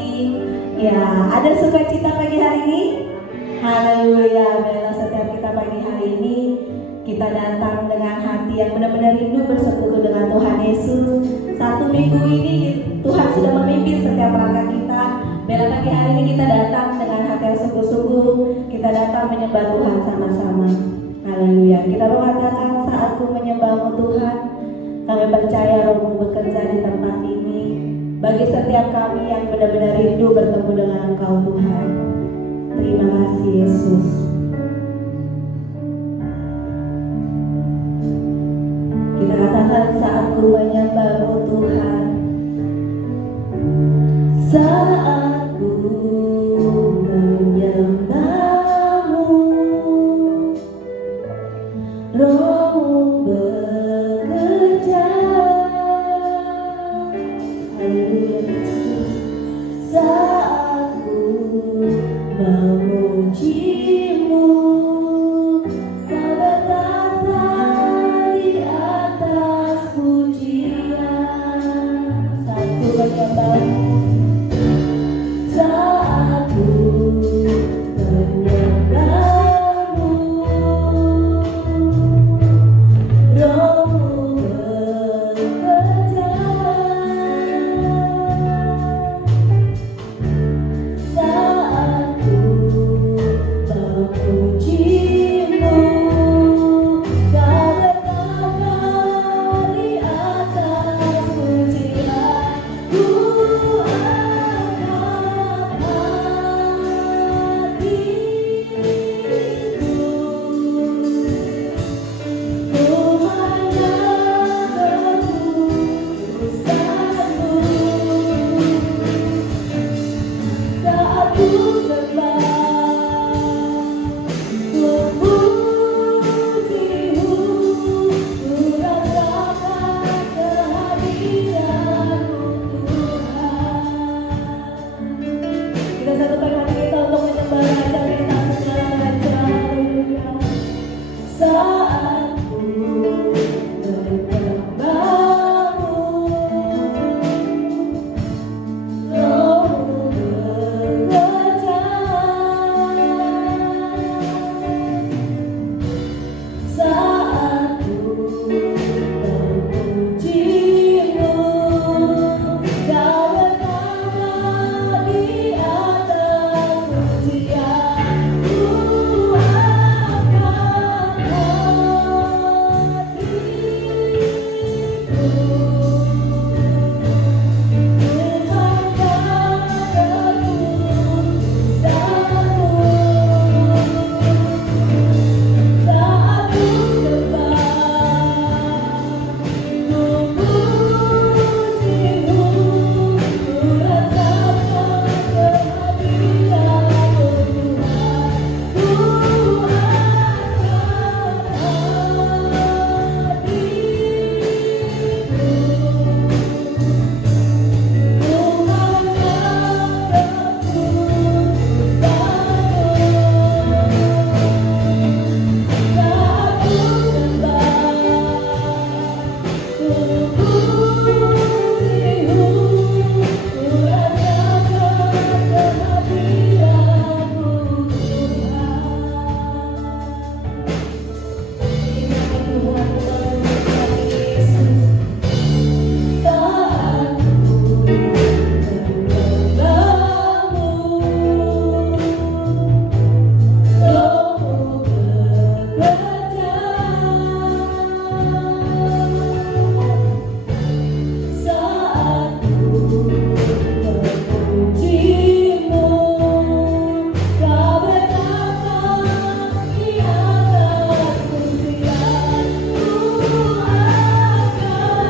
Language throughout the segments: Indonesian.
kasih. Ya, ada sukacita pagi hari ini? Haleluya. Biarlah setiap kita pagi hari ini kita datang dengan hati yang benar-benar rindu bersekutu dengan Tuhan Yesus. Satu minggu ini Tuhan sudah memimpin setiap langkah kita. Biarlah pagi hari ini kita datang dengan hati yang sungguh-sungguh. Kita datang menyembah Tuhan sama-sama. Haleluya. Kita mengatakan saatku menyembahmu Tuhan. Kami percaya Roh-Mu bekerja di tempat ini. Bagi setiap kami yang benar-benar rindu bertemu dengan Engkau Tuhan. Terima kasih Yesus. Kita katakan saatku menyembahmu Tuhan. Saatku menyembahmu, Roh-Mu bekerja. Haleluya Yesus. Saatku memujimu, Kau bertata di atas pujian. Saatku menyembahmu, saatku menyembahmu, Roh-Mu bekerja. Saatku memujimu, Kau bertata di atas pujian. Ku angkat hatiku, ku menyembah urusanmu. Saat ku sembah, ku pujimu, ku rasakan kehadiran-Mu Tuhan. Kita satukan hati kita untuk menyembah Raja kita segala Raja. Haleluya. Saatku menyembahmu, Roh-Mu bekerja. Saatku memujimu, Kau bertata di atas pujian. Ku angkat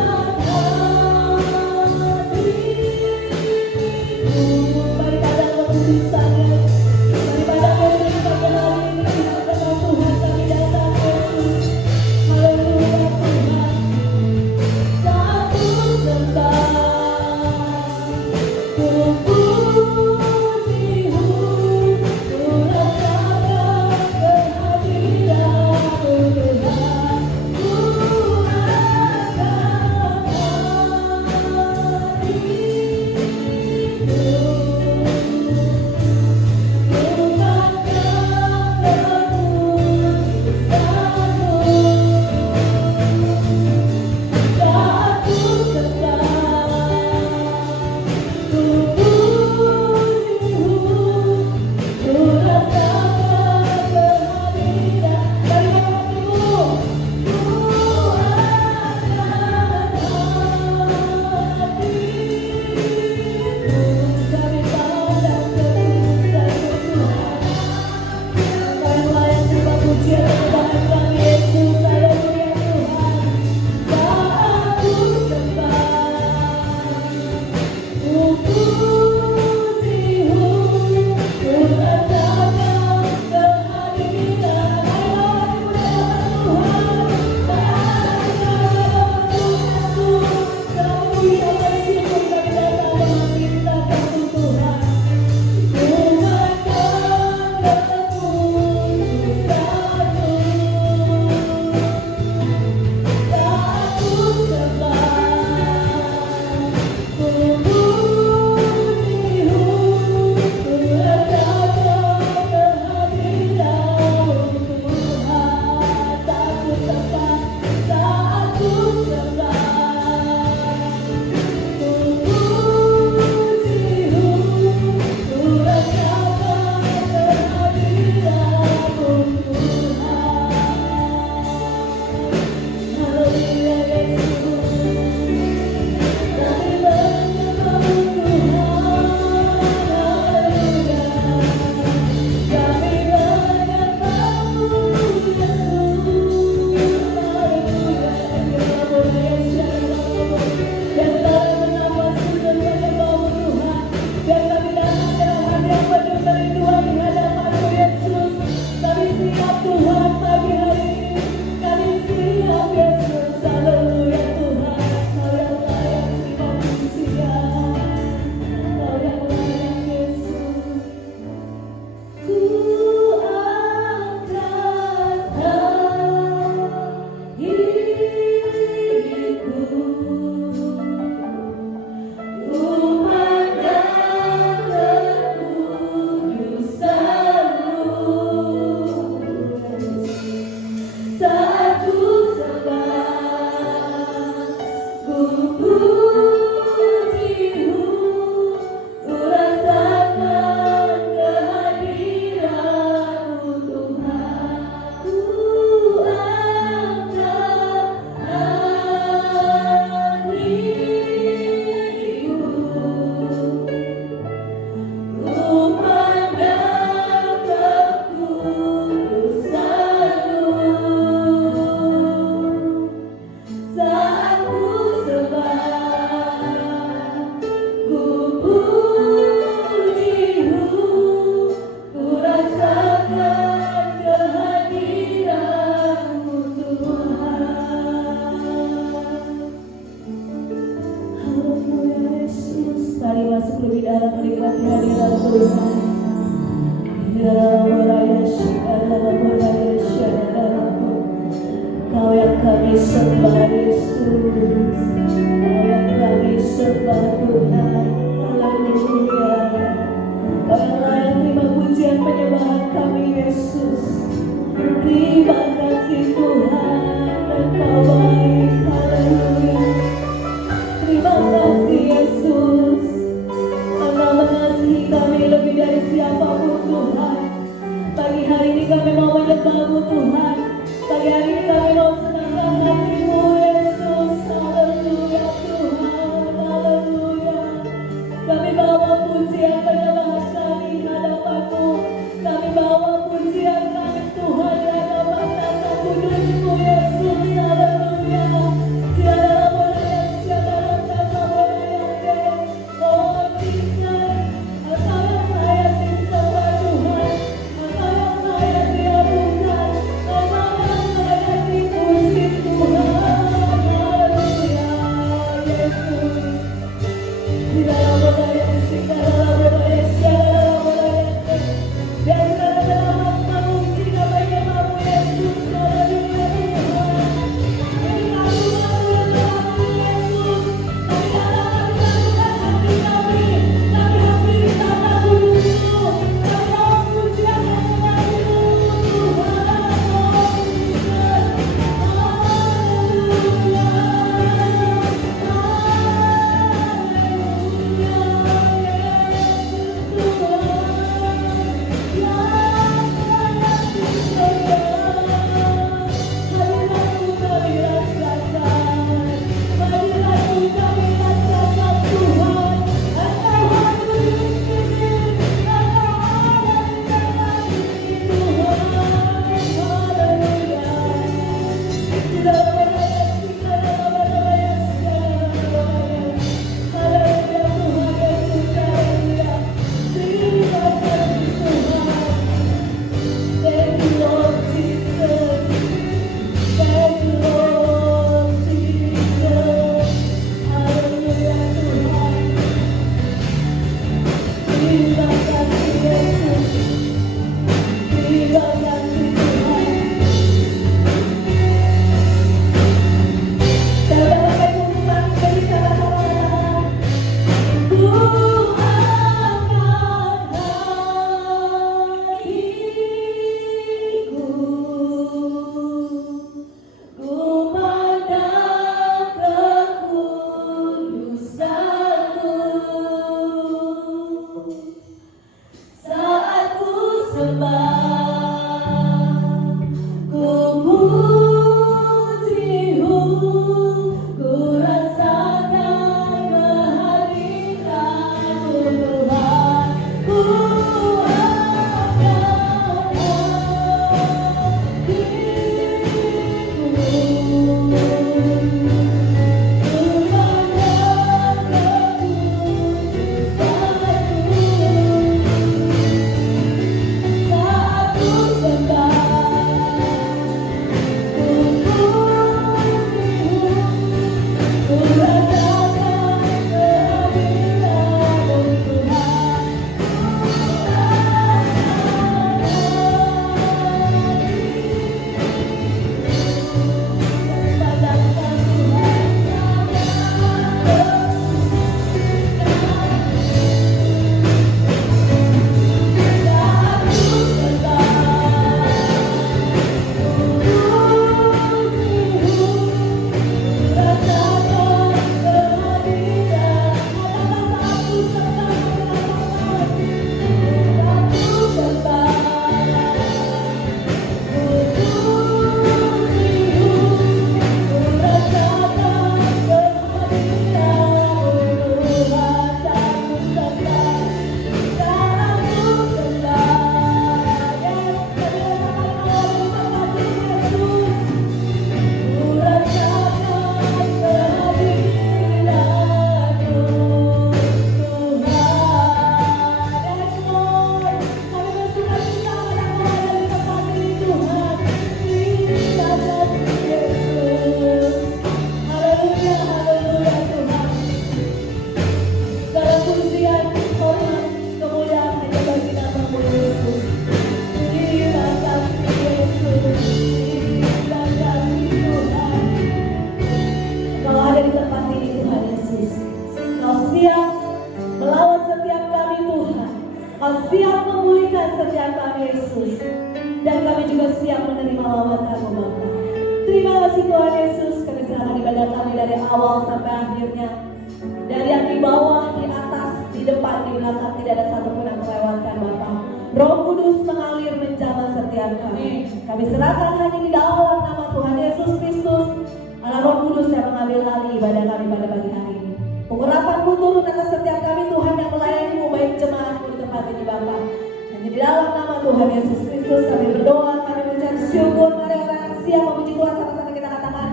hati yang penuh kerinduan di hadapan-Mu Yesus. Kami siap Tuhan pagi hari ini. Kami siap Yesus. Haleluya Tuhan. Kau yang layak terima pujian. Kau yang layak Yesus. Ku angkat hidupku, ku pandang kekudusan-Mu. Saat ku sembah, ku puji-Mu, ku rasakan kehadiran-Mu Tuhan. Ku angkat hatiku, ku pandang kekudusan-Mu. Saat ku sembah, ku puji-Mu, ku rasakan kehadiran-Mu Tuhan. Haleluya Yesus. Mari masuk lebih dalam menikmati hadirat Tuhan. Kau yang kami sembah Yesus, Kau yang kami sembah Tuhan. Haleluya. Kau yang layak terima pujian penyembahan kami Yesus. Terima kasih Tuhan, Engkau baik. Haleluya. Terima kasih Yesus. Engkau mengasihi kami lebih dari siapapun Tuhan. Pagi hari ini kami mau menyembah-Mu Tuhan. Pagi hari ini kami mau senangkan hati-Mu Yesus. Haleluya Tuhan. Haleluya. Kami bawa pujian penyembahan kami di hadapan-Mu. Kami bawa pujian kami Tuhan di hadapan tata kudus-Mu Yesus. Haleluya. Tiada boleh, tiada tata boleh. Oh Jesus, Engkau yang layak disembah Tuhan. Engkau yang layak diagunkan. Engkau yang layak dipuji Tuhan. Haleluya Yesus. Tiada boleh, tiada boleh. Kau siap memulihkan setiap kami Yesus. Dan kami juga siap menerima lawatan-Mu Bapa. Terima kasih Tuhan Yesus. Kami serahkan ibadah kami dari awal sampai akhirnya. Dari yang di bawah, di atas, di depan, di belakang, tidak ada satupun yang melewatkan Bapa. Roh Kudus mengalir menjamah setiap kami. Kami serahkan hanya di dalam nama Tuhan Yesus Kristus. Allah Roh Kudus yang mengambil alih ibadah kami pada pagi hari ini. Pengurapan-Mu turun atas setiap kami Tuhan yang melayani-Mu baik jemaat-Mu di tempat ini Bapa. Hanya di dalam nama Tuhan Yesus Kristus kami berdoa, kami mengucap syukur. Mari orang yang siap memuji Tuhan sama-sama kita katakan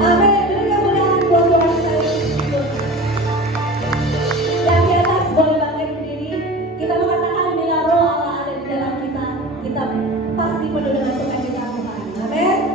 amin. Berikan kemuliaan buat Tuhan kita Yesus Kristus. Yang di atas boleh bangkit berdiri. Kita mengatakan bila roh Allah ada di dalam kita, kita pasti penuh dengan sukacita Tuhan. Amin.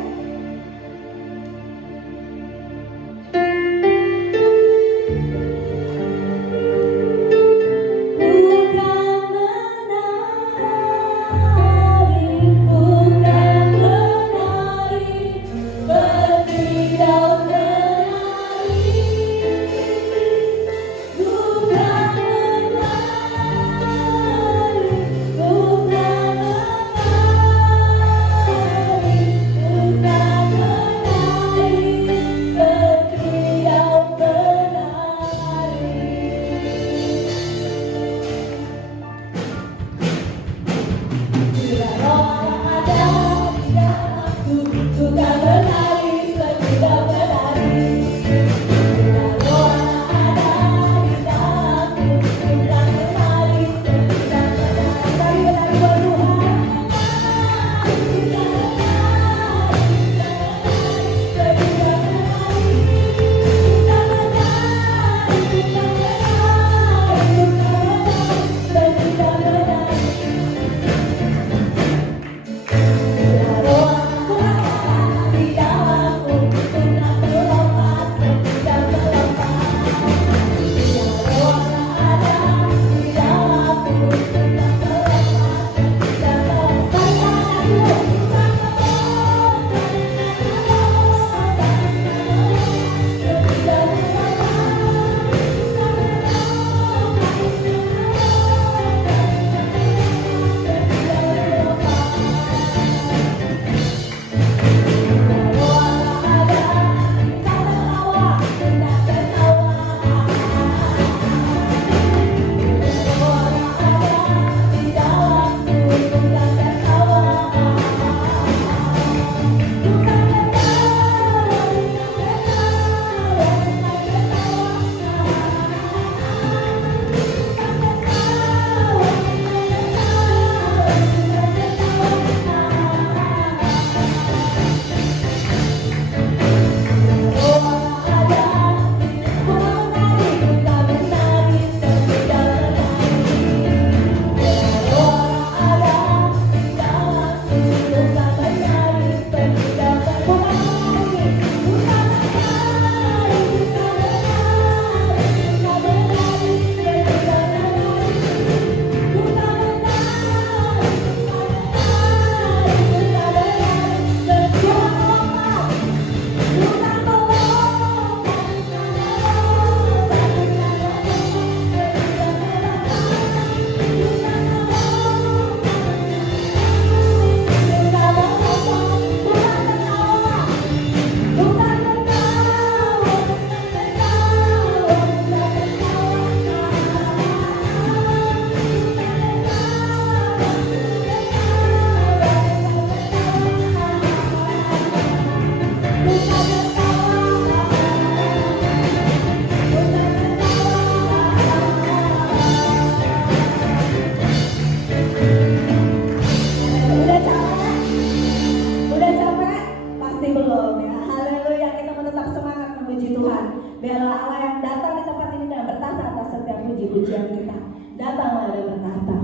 puji-pujian kita. Datanglah dan berkata.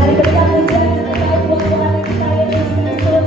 Mari berikan pujian yang terbaik buat Tuhan kita Yesus Kristus.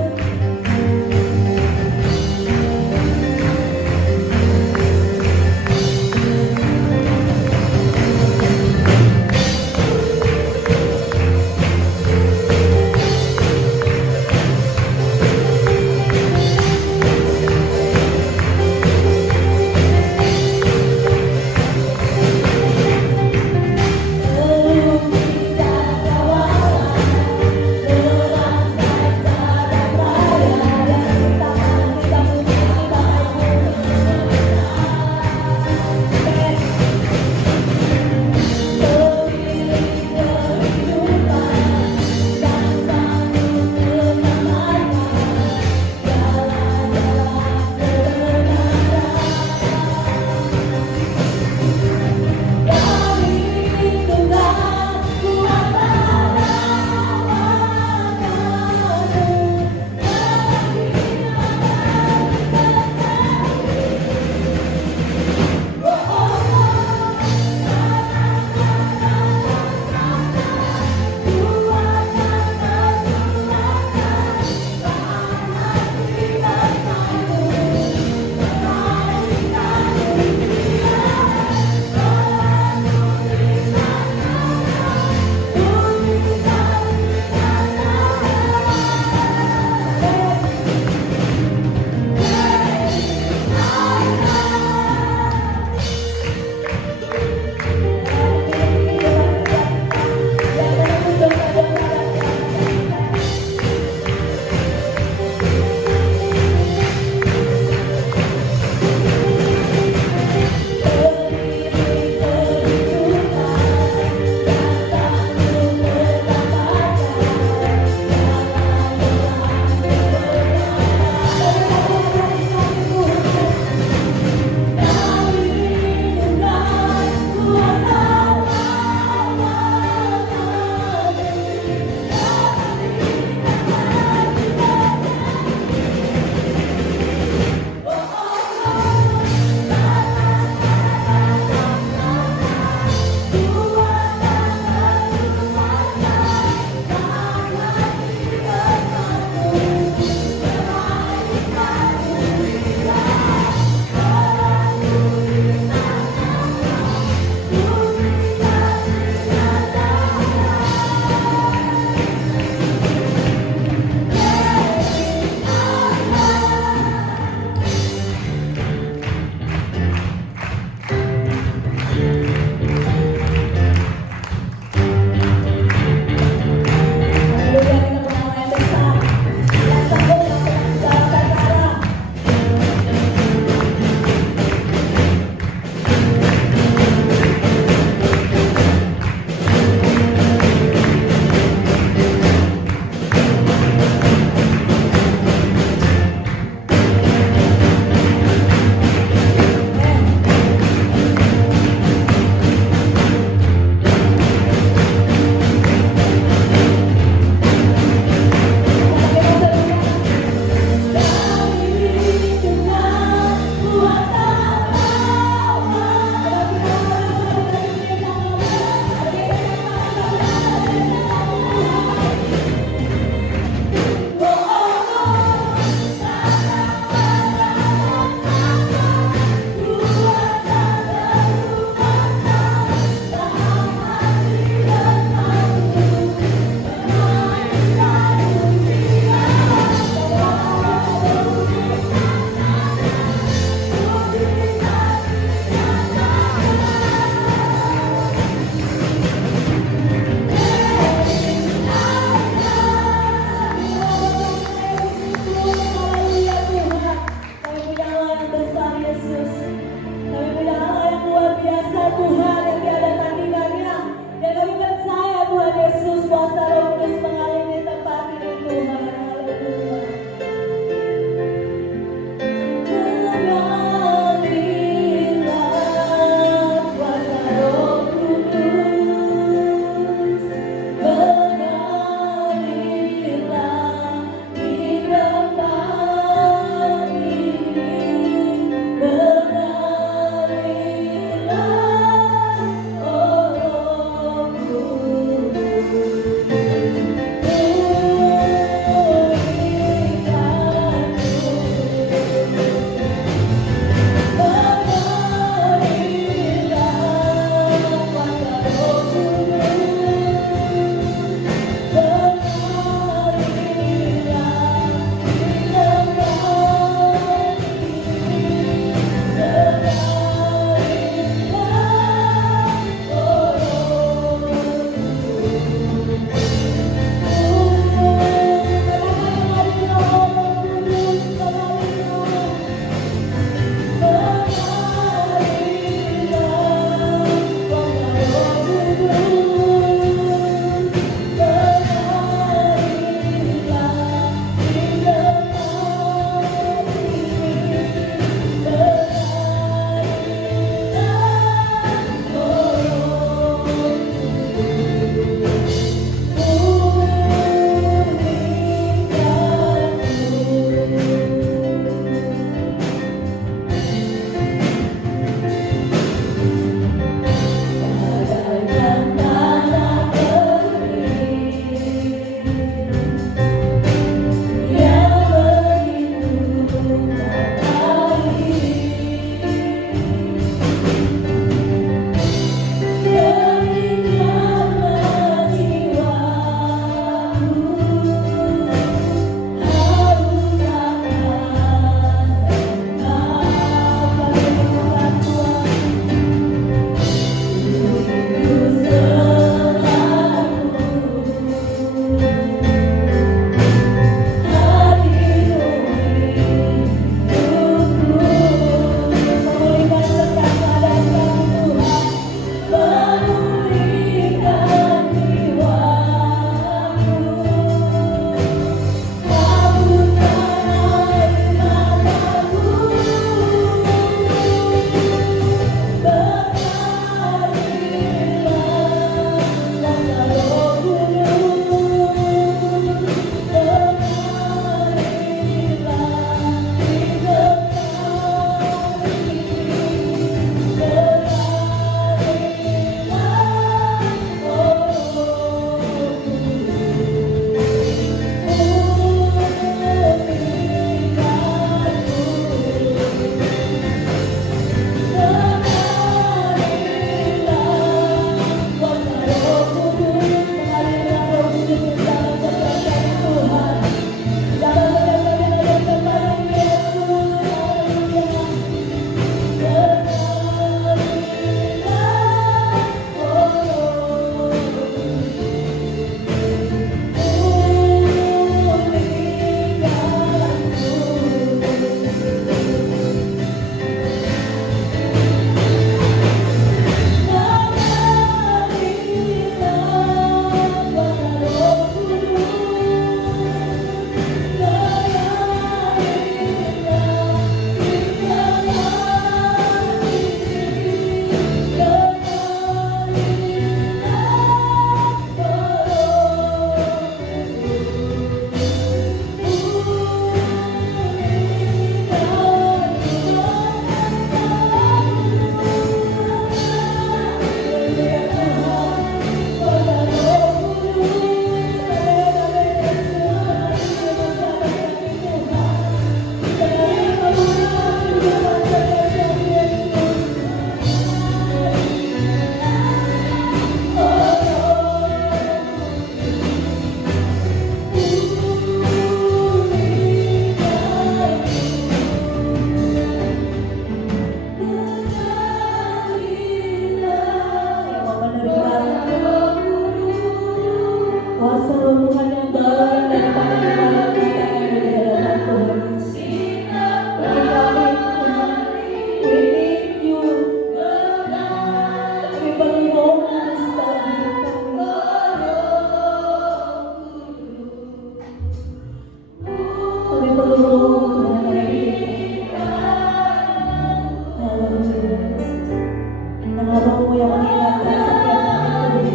Rohmu yang mengingatkan setiap kami,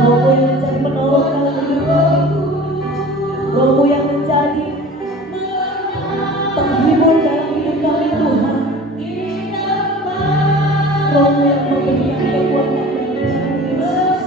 Rohmu yang menjadi penolong dalam hidup kami, Rohmu yang menjadi penghibur dalam hidup kami Tuhan, Rohmu yang memberikan kekuatan bagi kami Yesus.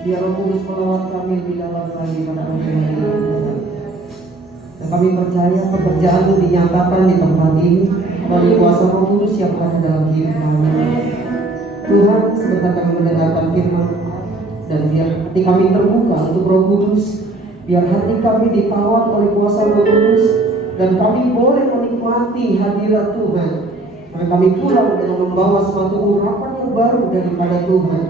Biar Roh Kudus melawat kami lebih dalam lagi pada pemberian Tuhan. Dan kami percaya pekerjaan-Mu dinyatakan di tempat ini melalui kuasa Roh Kudus yang ada dalam hidup kami. Tuhan, sebentar kami mendengarkan firman dan biar hati kami terbuka untuk Roh Kudus, biar hati kami dikawal oleh kuasa Roh Kudus dan kami boleh menikmati hadirat Tuhan. Maka kami pulang dengan membawa suatu urapan yang baru daripada Tuhan.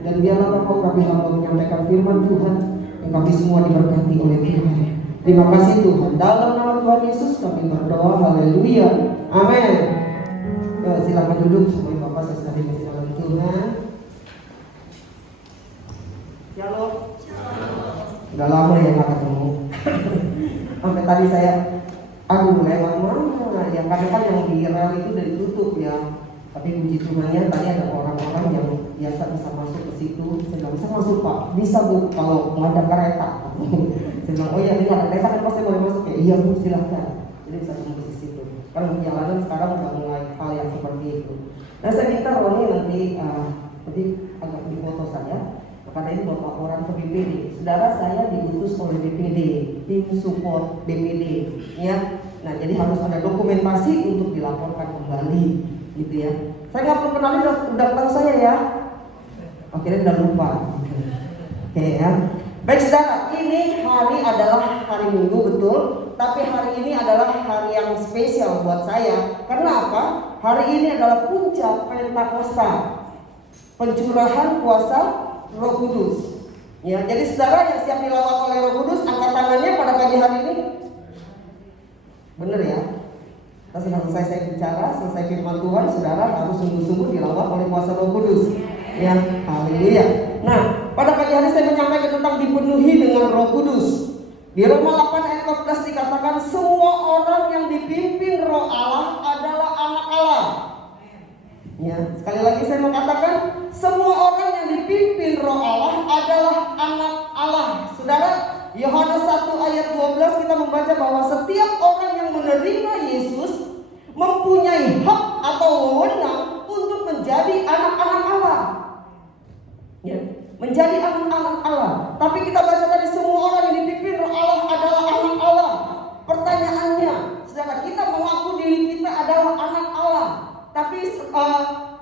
Dan biarlah Engkau kami hamba menyampaikan firman Tuhan yang kami semua diberkati oleh Tuhan. Terima kasih Tuhan. Dalam nama Tuhan Yesus kami berdoa. Haleluya. Amin. Silakan duduk supaya Bapak saya sedang di dalam Tuhan. Shalom. Udah lama ya nggak ketemu. Sampai tadi saya, lewat mana? Yang kadang-kadang yang viral itu dari tutup ya. Tapi puji Tuhannya tadi ada orang-orang yang biasa bisa masuk ke situ. Saya bilang, bisa masuk Pak? Bisa Bu, kalau mau ada kereta. Saya bilang, oh iya ini ada kereta kan pasti boleh masuk ya? Iya Bu, silahkan. Jadi bisa tunggu di situ. Karena jalanan sekarang udah mulai hal yang seperti itu. Nah saya minta Roni nanti agak di foto saya. Karena ini buat laporan ke BPD. Saudara saya diutus oleh BPD, tim support BPD. Ya. Nah jadi harus ada dokumentasi untuk dilaporkan kembali. Gitu ya. Saya nggak perlu kenalin udah tahu saya ya. Akhirnya udah lupa. Oke ya. Baik saudara, ini hari adalah hari Minggu betul. Tapi hari ini adalah hari yang spesial buat saya. Karena apa? Hari ini adalah puncak Pentakosta, pencurahan kuasa Roh Kudus. Ya, jadi saudara yang siap dilawat oleh Roh Kudus, angkat tangannya pada pagi hari ini. Bener ya? Kita sudah selesai saya bicara, selesai firman Tuhan, saudara harus sungguh-sungguh dilawat oleh kuasa Roh Kudus. Ya, haleluya. Nah, pada pagi hari saya menyampaikan tentang dipenuhi dengan Roh Kudus. Di Roma 8 ayat 14 dikatakan semua orang yang dipimpin Roh Allah adalah anak Allah. Ya, sekali lagi saya mengatakan semua orang yang dipimpin Roh Allah adalah anak Allah. Saudara, Yohanes 1 ayat 12 kita membaca bahwa setiap orang yang menerima Yesus mempunyai hak atau wewenang untuk menjadi anak-anak Allah. Ya, menjadi anak-anak Allah. Tapi kita baca tadi semua orang yang dipimpin Roh Allah adalah anak Allah. Pertanyaannya, saudara, kita mengaku diri kita adalah anak Allah. Tapi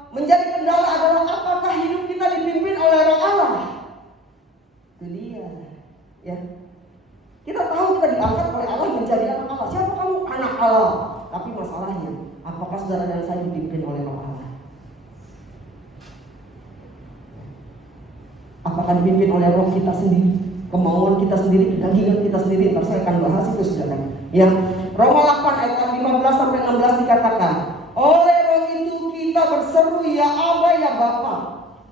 menjadi kendala adalah apakah hidup kita dipimpin oleh Roh Allah? Itu dia. Ya. Kita tahu kita diangkat oleh Allah menjadi anak Allah. Siapa kamu? Anak Allah. Tapi masalahnya, apakah saudara dan saya dipimpin oleh Roh Allah? Apakah dipimpin oleh roh kita sendiri, kemauan kita sendiri, kedagingan kita sendiri? Ntar saya akan bahas itu, saudara. Ya, Roma 8 ayat 15 sampai 16 dikatakan, oleh roh itu kita berseru ya Aba ya Bapa.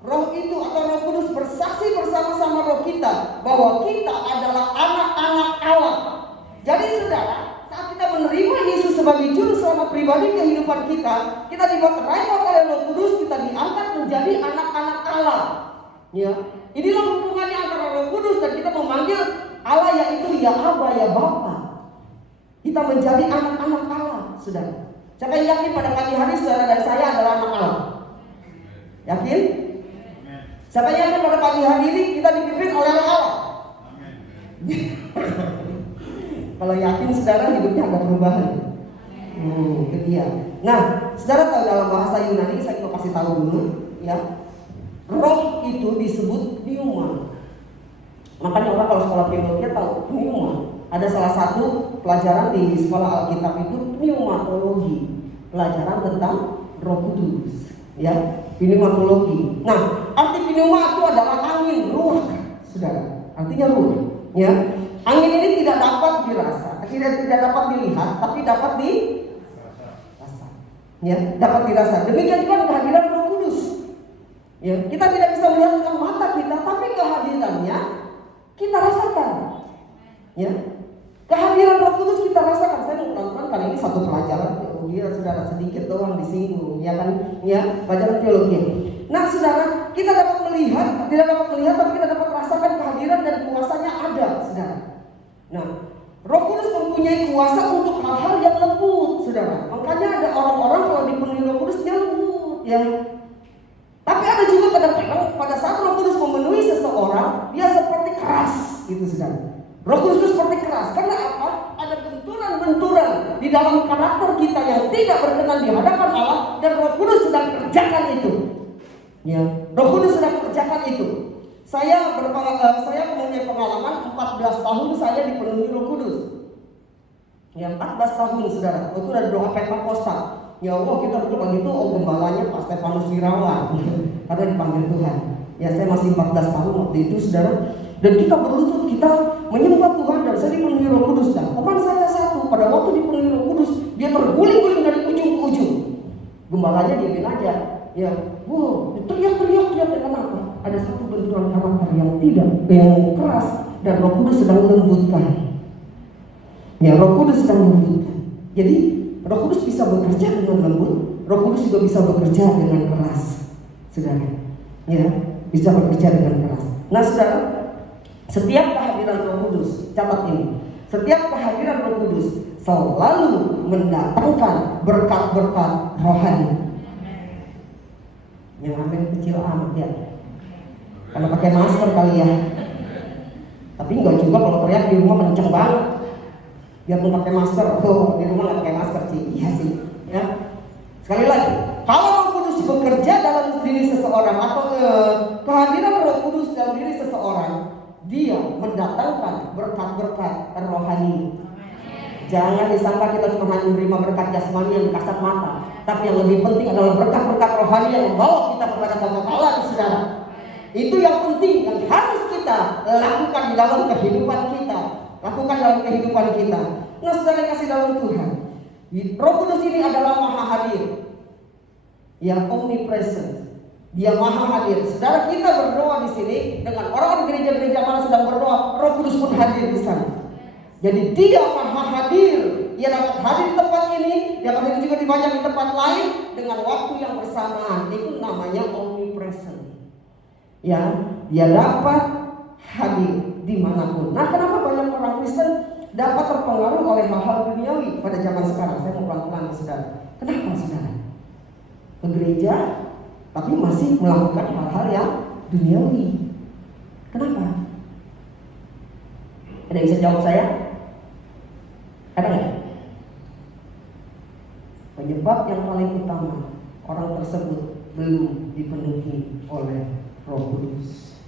Roh itu atau Roh Kudus bersaksi bersama-sama roh kita bahwa kita adalah anak-anak Allah. Jadi saudara, saat kita menerima Yesus sebagai juru selamat pribadi kehidupan kita dibaptiskan oleh Roh Kudus, kita diangkat menjadi anak-anak Allah. Ya, inilah hubungannya antara Roh Kudus dan kita memanggil Allah, yaitu ya Aba ya Bapa. Kita menjadi anak-anak Allah, saudara. Siapa yang yakin pada pagi hari saudara dan saya adalah anak Allah? Yakin? Siapa yang yakin pada pagi hari ini kita dipimpin oleh Allah? Kalau yakin saudara, hidupnya agak perubahan. Itu dia. Nah, saudara tahu dalam bahasa Yunani, saya mau kasih tahu dulu, ya. Roh itu disebut pneuma. Makanya orang kalau sekolah teologi tahu pneuma. Ada salah satu pelajaran di sekolah Alkitab itu pneumatologi, pelajaran tentang Roh Kudus. Ya, pneumatologi. Nah, arti pneuma itu adalah angin, ruh, saudara. Artinya ruh. Ya, angin ini tidak dapat dirasa, tidak dapat dilihat, tapi dapat dirasa. Ya, dapat dirasa. Demikian juga kehadiran Roh Kudus. Ya, kita tidak bisa melihat dengan mata kita, tapi kehadirannya kita rasakan. Ya, kehadiran Roh Kudus kita rasakan. Saya menonton kali ini satu pelajaran teologi, saudara, sedikit doang disinggung, ya kan? Ya, pelajaran teologi. Nah, saudara, kita dapat melihat, tidak dapat melihat, tapi kita dapat rasakan kehadiran dan kuasanya ada, saudara. Nah, Roh Kudus mempunyai kuasa untuk hal-hal yang lembut, saudara. Makanya ada orang-orang kalau dipenuhi Roh Kudus dia lembut, ya. Tapi ada juga kadang-kadang pada saat Roh Kudus memenuhi seseorang, dia seperti keras, gitu saudara. Roh Kudus itu seperti keras. Karena apa? Ada benturan-benturan di dalam karakter kita yang tidak berkenan di hadapan Allah, dan Roh Kudus sedang kerjakan itu. Ya, Roh Kudus sedang kerjakan itu. Saya punya pengalaman 14 tahun saya dipenuhi Roh Kudus. Ya, 14 tahun saudara. Itu dari doa Pentakosta. Ya Allah, kita duduk lagi itu, gembalanya Pak Stefanus Wirawan karena dipanggil Tuhan. Ya, saya masih 14 tahun waktu itu, saudara. Dan kita berlutut, kita menyembah Tuhan, dan saya dipenuhi Roh Kudus. Dan teman saya satu, pada waktu dipenuhi Roh Kudus, dia terguling-guling dari ujung ke ujung. Gembalanya diamin aja. Ya, wow, teriak-teriak, kenapa? Ada satu benturan karakter yang keras, dan Roh Kudus sedang lembutkan. Ya, Roh Kudus sedang lembutkan. Jadi Roh Kudus bisa bekerja dengan lembut, Roh Kudus juga bisa bekerja dengan keras, saudara. Ya, bisa bekerja dengan keras. Nah, saudara, setiap kehadiran Roh Kudus, catat ini, setiap kehadiran Roh Kudus selalu mendatangkan berkat-berkat rohani. Yang amin kecil amat ya, karena pakai masker kali ya. Tapi enggak juga kalau teriak di rumah kenceng banget. Biarpun pakai masker, di rumah nggak pakai masker sih, iya sih. Ya. Sekali lagi, kalau Roh Kudus bekerja dalam diri seseorang atau kehadiran Roh Kudus dalam diri seseorang, dia mendatangkan berkat-berkat rohani. Jangan disangka kita cuma hanya menerima berkat jasmani yang kasat mata, tapi yang lebih penting adalah berkat-berkat rohani yang membawa kita kepada Bapa Allah, saudara. Itu yang penting, yang harus kita lakukan di dalam kehidupan kita. Lakukan dalam kehidupan kita. Nah, saudara kasih dalam Tuhan, Roh Kudus ini adalah maha hadir, yang omnipresent. Dia maha hadir. Saudara, kita berdoa di sini dengan orang-orang gereja-gereja mana sedang berdoa, Roh Kudus pun hadir di sana. Jadi dia maha hadir. Dia dapat hadir di tempat ini, dia dapat hadir juga di banyak di tempat lain dengan waktu yang bersamaan. Itu namanya omnipresent. Ya, dia dapat hadir dimanapun. Nah, kenapa banyak orang Kristen dapat terpengaruh oleh hal-hal duniawi pada zaman sekarang? Saya mau pelan-pelan, saudara. Kenapa, saudara? Ke gereja, tapi masih melakukan hal-hal yang duniawi. Kenapa? Ada yang bisa jawab saya? Ada nggak? Penyebab yang paling utama, orang tersebut belum dipenuhi oleh Roh Kudus.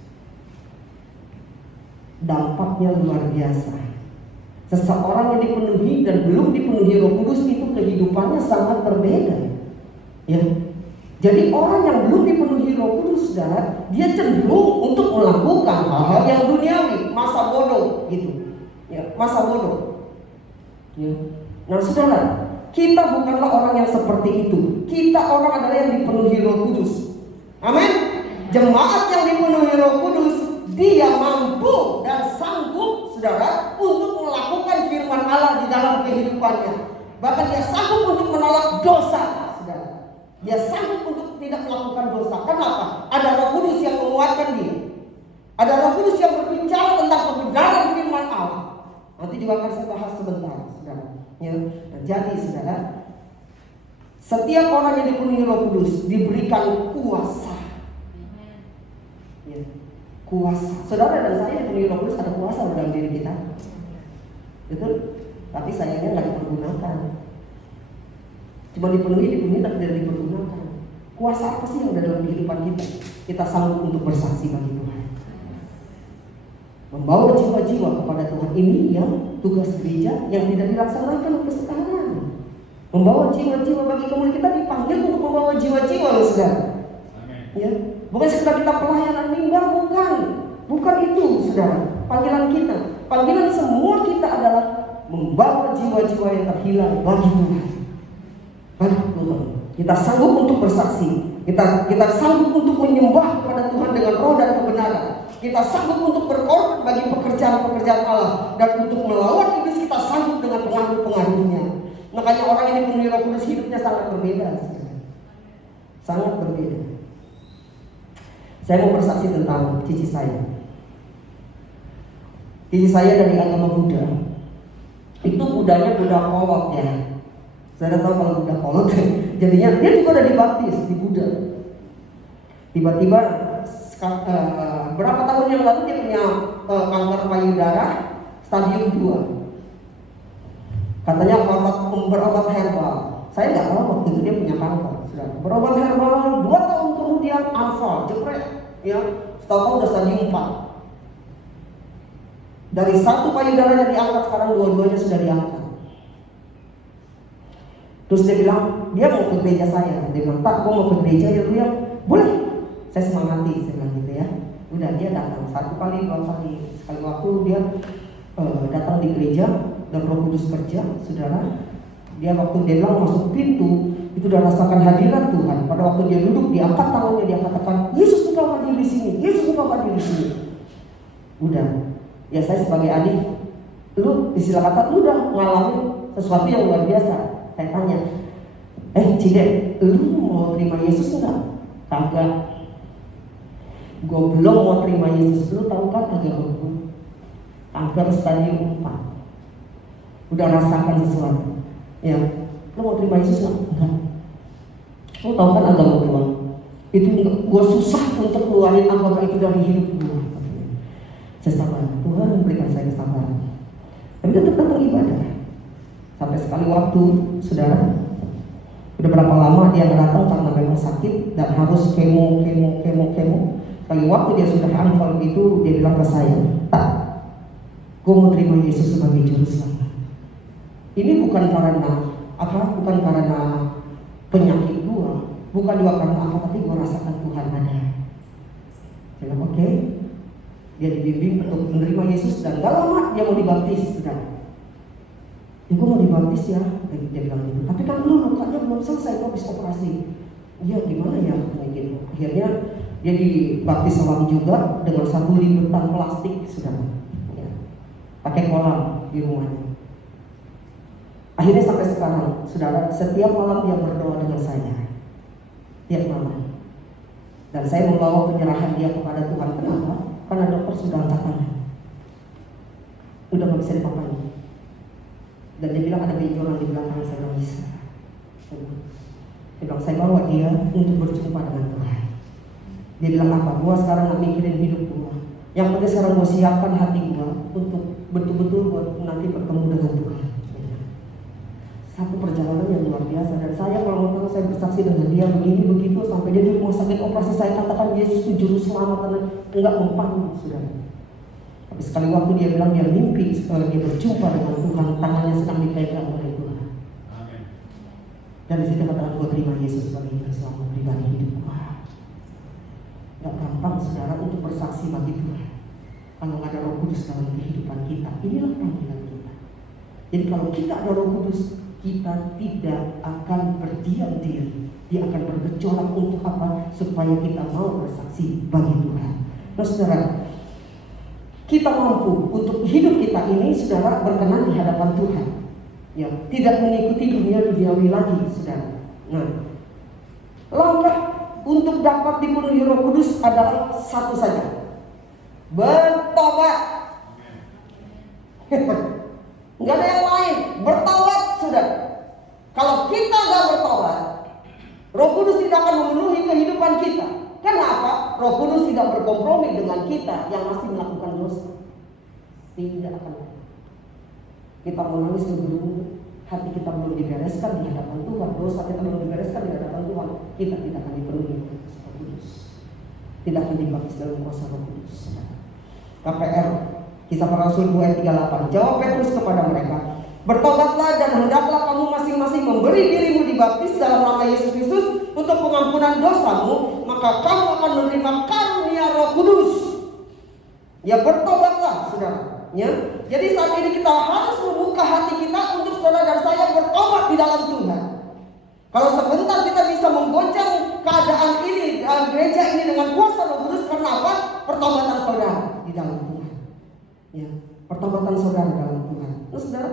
Dampaknya luar biasa. Seseorang yang dipenuhi dan belum dipenuhi Roh Kudus itu kehidupannya sangat berbeda. Ya. Jadi orang yang belum dipenuhi Roh Kudus, saudara, dia cenderung untuk melakukan hal-hal yang duniawi, masa bodoh gitu. Ya, masa bodoh. Ya. Nah, saudara, kita bukanlah orang yang seperti itu. Kita orang adalah yang dipenuhi Roh Kudus. Amin. Jemaat yang dipenuhi Roh Kudus, dia mampu dan sanggup, saudara, untuk melakukan firman Allah di dalam kehidupannya. Bahkan dia sanggup untuk menolak dosa, saudara. Dia sanggup untuk tidak melakukan dosa. Kenapa? Ada Roh Kudus yang menguatkan dia. Ada Roh Kudus yang berbicara tentang kebenaran firman Allah. Nanti juga akan saya bahas sebentar, saudara. Ya. Nah, jadi, saudara, setiap orang yang dipenuhi Roh Kudus diberikan kuasa. Ya. Kuasa. Saudara dan saya dipenuhi Roh Kudus, ada kuasa dalam diri kita. Betul? Tapi sayangnya nggak dipergunakan. Cuma dipenuhi tapi tidak dipergunakan. Kuasa apa sih yang ada dalam kehidupan kita? Kita sanggup untuk bersaksi bagi Tuhan, membawa jiwa-jiwa kepada Tuhan. Ini yang tugas gereja yang tidak dilaksanakan sampai sekarang. Membawa jiwa-jiwa bagi komunitas, kita dipanggil untuk membawa jiwa-jiwa, saudara. Ya, bukan sekedar kita pelayanan mimbar, bukan itu, saudara. Panggilan kita, panggilan semua kita adalah membawa jiwa-jiwa yang terhilang bagi Tuhan. Bagi Tuhan, kita sanggup untuk bersaksi. Kita sanggup untuk menyembah kepada Tuhan dengan roh dan kebenaran. Kita sanggup untuk berkorban bagi pekerjaan-pekerjaan Allah, dan untuk melawan iblis kita sanggup dengan pengaruh-pengaruhnya. Makanya orang yang dipenuhi Roh Kudus hidupnya sangat berbeda, sangat berbeda. Saya mau bersaksi tentang cici saya. Cici saya dari agama Buddha. Itu Budanya Buddha kolot ya. Saya tahu kalau Buddha kolot, jadinya dia juga udah dibaptis di Buddha. Tiba-tiba berapa tahun yang lalu dia punya kanker payudara stadium 2. Katanya berobat herbal. Saya nggak tahu waktu itu dia punya kanker. Berobat herbal 2 tahun kemudian alfa jepret, ya, tahu udah stadium 4. Dari satu payudaranya diangkat, sekarang dua-duanya sudah diangkat. Terus dia bilang, dia mau ke gereja saya. Dia bilang, Pak, gue mau ke gereja ya. Dia boleh. Saya semangati, saya bilang gitu ya. Udah, dia datang 1 kali, 2 kali. Sekali waktu dia datang di gereja dan Roh Kudus kerja, saudara. Dia waktu dia bilang masuk pintu, itu udah rasakan hadirat Tuhan. Pada waktu dia duduk, dia angkat tangannya, dia katakan, Yesus engkau hadir di sini, Yesus engkau hadir di sini. Udah, ya saya sebagai adik, lu istilah kata, lu udah ngalamin sesuatu yang luar biasa. Saya tanya, Cide, lu mau terima Yesus enggak? Kagak. Gue belum mau terima Yesus. Lu tahu kan agama gue? Kanker stadium 4. Udah rasakan sesuatu. Ya, lu mau terima Yesus enggak? Lu tahu kan agama gue? Itu gue susah untuk keluarin agama itu dari hidup gue. Saya sabar, Tuhan memberikan saya kesabaran. Tapi tetap datang ibadah. Sampai sekali waktu, saudara, udah berapa lama dia datang karena memang sakit dan harus kemo. Sekali waktu dia sudah anfal itu, dia bilang ke saya, Tak, gue mau terima Yesus sebagai juru selamat. Ini bukan karena bukan karena penyakit gue, bukan juga karena apa, tapi gue rasakan Tuhan ada. Saya bilang oke. Dia dibimbing untuk menerima Yesus dan gak lama dia mau dibaptis, saudara. Gue mau dibaptis ya. dia bilang gitu. Tapi kan lu lukanya belum selesai, kok habis operasi. Iya gimana ya, kayak gitu. Akhirnya dia dibaptis selam juga dengan satu limutan plastik, saudara. Ya. Pakai kolam di rumahnya. Akhirnya sampai sekarang, saudara, setiap malam dia berdoa dengan saya. Tiap malam. Dan saya membawa penyerahan dia kepada Tuhan. Kenapa? Karena dokter sudah angkat tangan. Udah gak bisa dipakai. Dan dia bilang ada benjolan di belakang. Saya bilang bisa. Dia bilang saya bawa dia untuk berjumpa dengan Tuhan. Dia bilang apa? Gua sekarang gak mikirin hidup gua. Yang penting sekarang gua siapkan hati gua untuk betul-betul buat nanti bertemu dengan Tuhan. Satu perjalanan yang luar biasa. Dan saya kalau mau tahu, saya bersaksi dengan dia begini begitu sampai dia di rumah sakit operasi. Saya katakan Yesus itu juru selamat, enggak mempan, saudara. Tapi sekali waktu dia bilang dia mimpi dia berjumpa dengan Tuhan, tangannya sedang dipegang oleh Tuhan. Amen. Dan di situ katakan gua terima Yesus sebagai juru selamat pribadi hidup gua. Gak gampang, saudara, untuk bersaksi bagi Tuhan kalau ada Roh Kudus dalam kehidupan kita. Inilah panggilan kita. Jadi kalau kita ada Roh Kudus, kita tidak akan berdiam diri. Dia akan bergejolak untuk apa? Supaya kita mau bersaksi bagi Tuhan. Nah, saudara, kita mampu untuk hidup kita ini, saudara, berkenan di hadapan Tuhan. Ya, tidak mengikuti dunia duniawi lagi, saudara. Nah, langkah untuk dapat dipenuhi Roh Kudus adalah satu saja: bertobat. Nggak ada yang lain, bertobat, saudara. Kalau kita nggak bertobat, Roh Kudus tidak akan memenuhi kehidupan kita. Kenapa? Roh Kudus tidak berkompromi dengan kita yang masih melakukan dosa. Tidak akan. Kita menangis lebih, hati kita belum dibereskan di hadapan Tuhan, dosa kita belum dibereskan di hadapan Tuhan, kita tidak akan dipenuhi Roh Kudus. Tidak akan dibaptis dalam kuasa Roh Kudus. KPR Kisah Para Rasul 2 ayat 38. Jawab Petrus kepada mereka, bertobatlah dan hendaklah kamu masing-masing memberi dirimu dibaptis dalam nama Yesus Kristus untuk pengampunan dosamu, maka kamu akan menerima karunia Roh Kudus. Ya, bertobatlah, saudara. Ya. Jadi saat ini kita harus membuka hati kita untuk saudara dan saya bertobat di dalam Tuhan. Kalau sebentar kita bisa menggoncang keadaan ini, gereja ini dengan kuasa Roh Kudus, karena apa? Pertobatan saudara di dalam Tuhan. Ya, pertobatan saudara dalam Tuhan. Terus, saudara,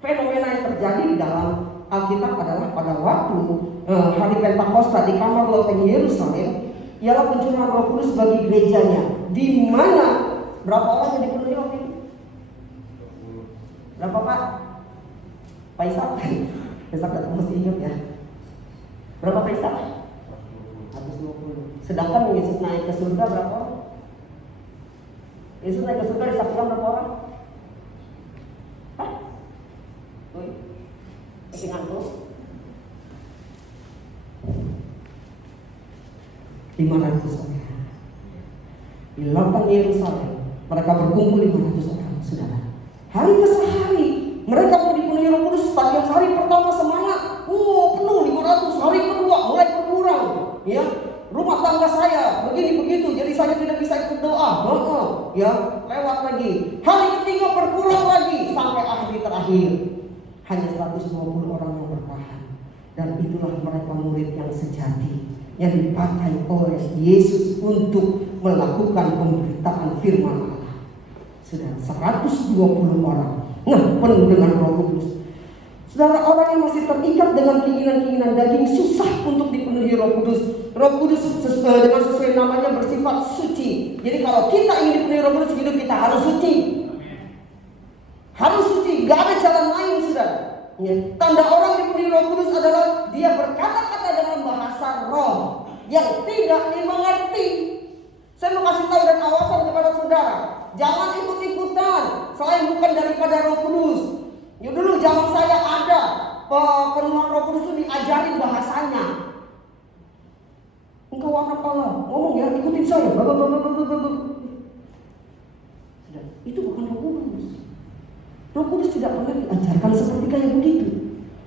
fenomena yang terjadi di dalam Alkitab adalah pada waktu hari Pentakosta di kamar loteng Yerusalem, ialah pencurahan Roh Kudus bagi gerejanya. Di mana berapa orang yang dipenuhi waktu itu? Berapa, Pak? Faisal? Faisal mesti ingat ya. Berapa Faisal? 120. Sedangkan Yesus naik ke surga berapa orang? Yesus naik ke surga disaksikan berapa orang? Hah? Woi, masih ngantuk? 500 orang. Di lapang Yerusalem mereka berkumpul 500 orang, saudara. Hari ke hari mereka mau dipenuhi Roh Kudus. Pada hari pertama semangat, penuh 500. Hari kedua mulai berkurang, ya. Rumah tangga saya begini begitu, jadi saya tidak bisa ikut doa. Ya, lewat lagi. Hari ketiga berkurang lagi sampai hari terakhir hanya 120 orang yang bertahan. Dan itulah mereka murid yang sejati, yang dipakai oleh Yesus untuk melakukan pemberitaan firman Allah. Sudah 120 orang. Nah, penuh dengan Roh Kudus. Saudara, orang yang masih terikat dengan keinginan-keinginan daging susah untuk dipenuhi Roh Kudus. Roh Kudus dengan sesuai namanya bersifat suci. Jadi kalau kita ingin dipenuhi Roh Kudus, hidup kita harus suci. Harus suci, gak ada jalan lain, saudara. Ya. Tanda orang dipenuhi Roh Kudus adalah dia berkata-kata dengan bahasa roh yang tidak dimengerti. Saya mau kasih tahu dan awasan kepada saudara, jangan ikut-ikutan selain bukan daripada Roh Kudus. Ya, dulu zaman saya ada penuhan Roh Kudus itu diajarin bahasanya. Engkau anak Allah, ngomong ya, ikutin saya. Itu bukan Roh Kudus. Roh Kudus tidak pernah diajarkan seperti kayak begitu.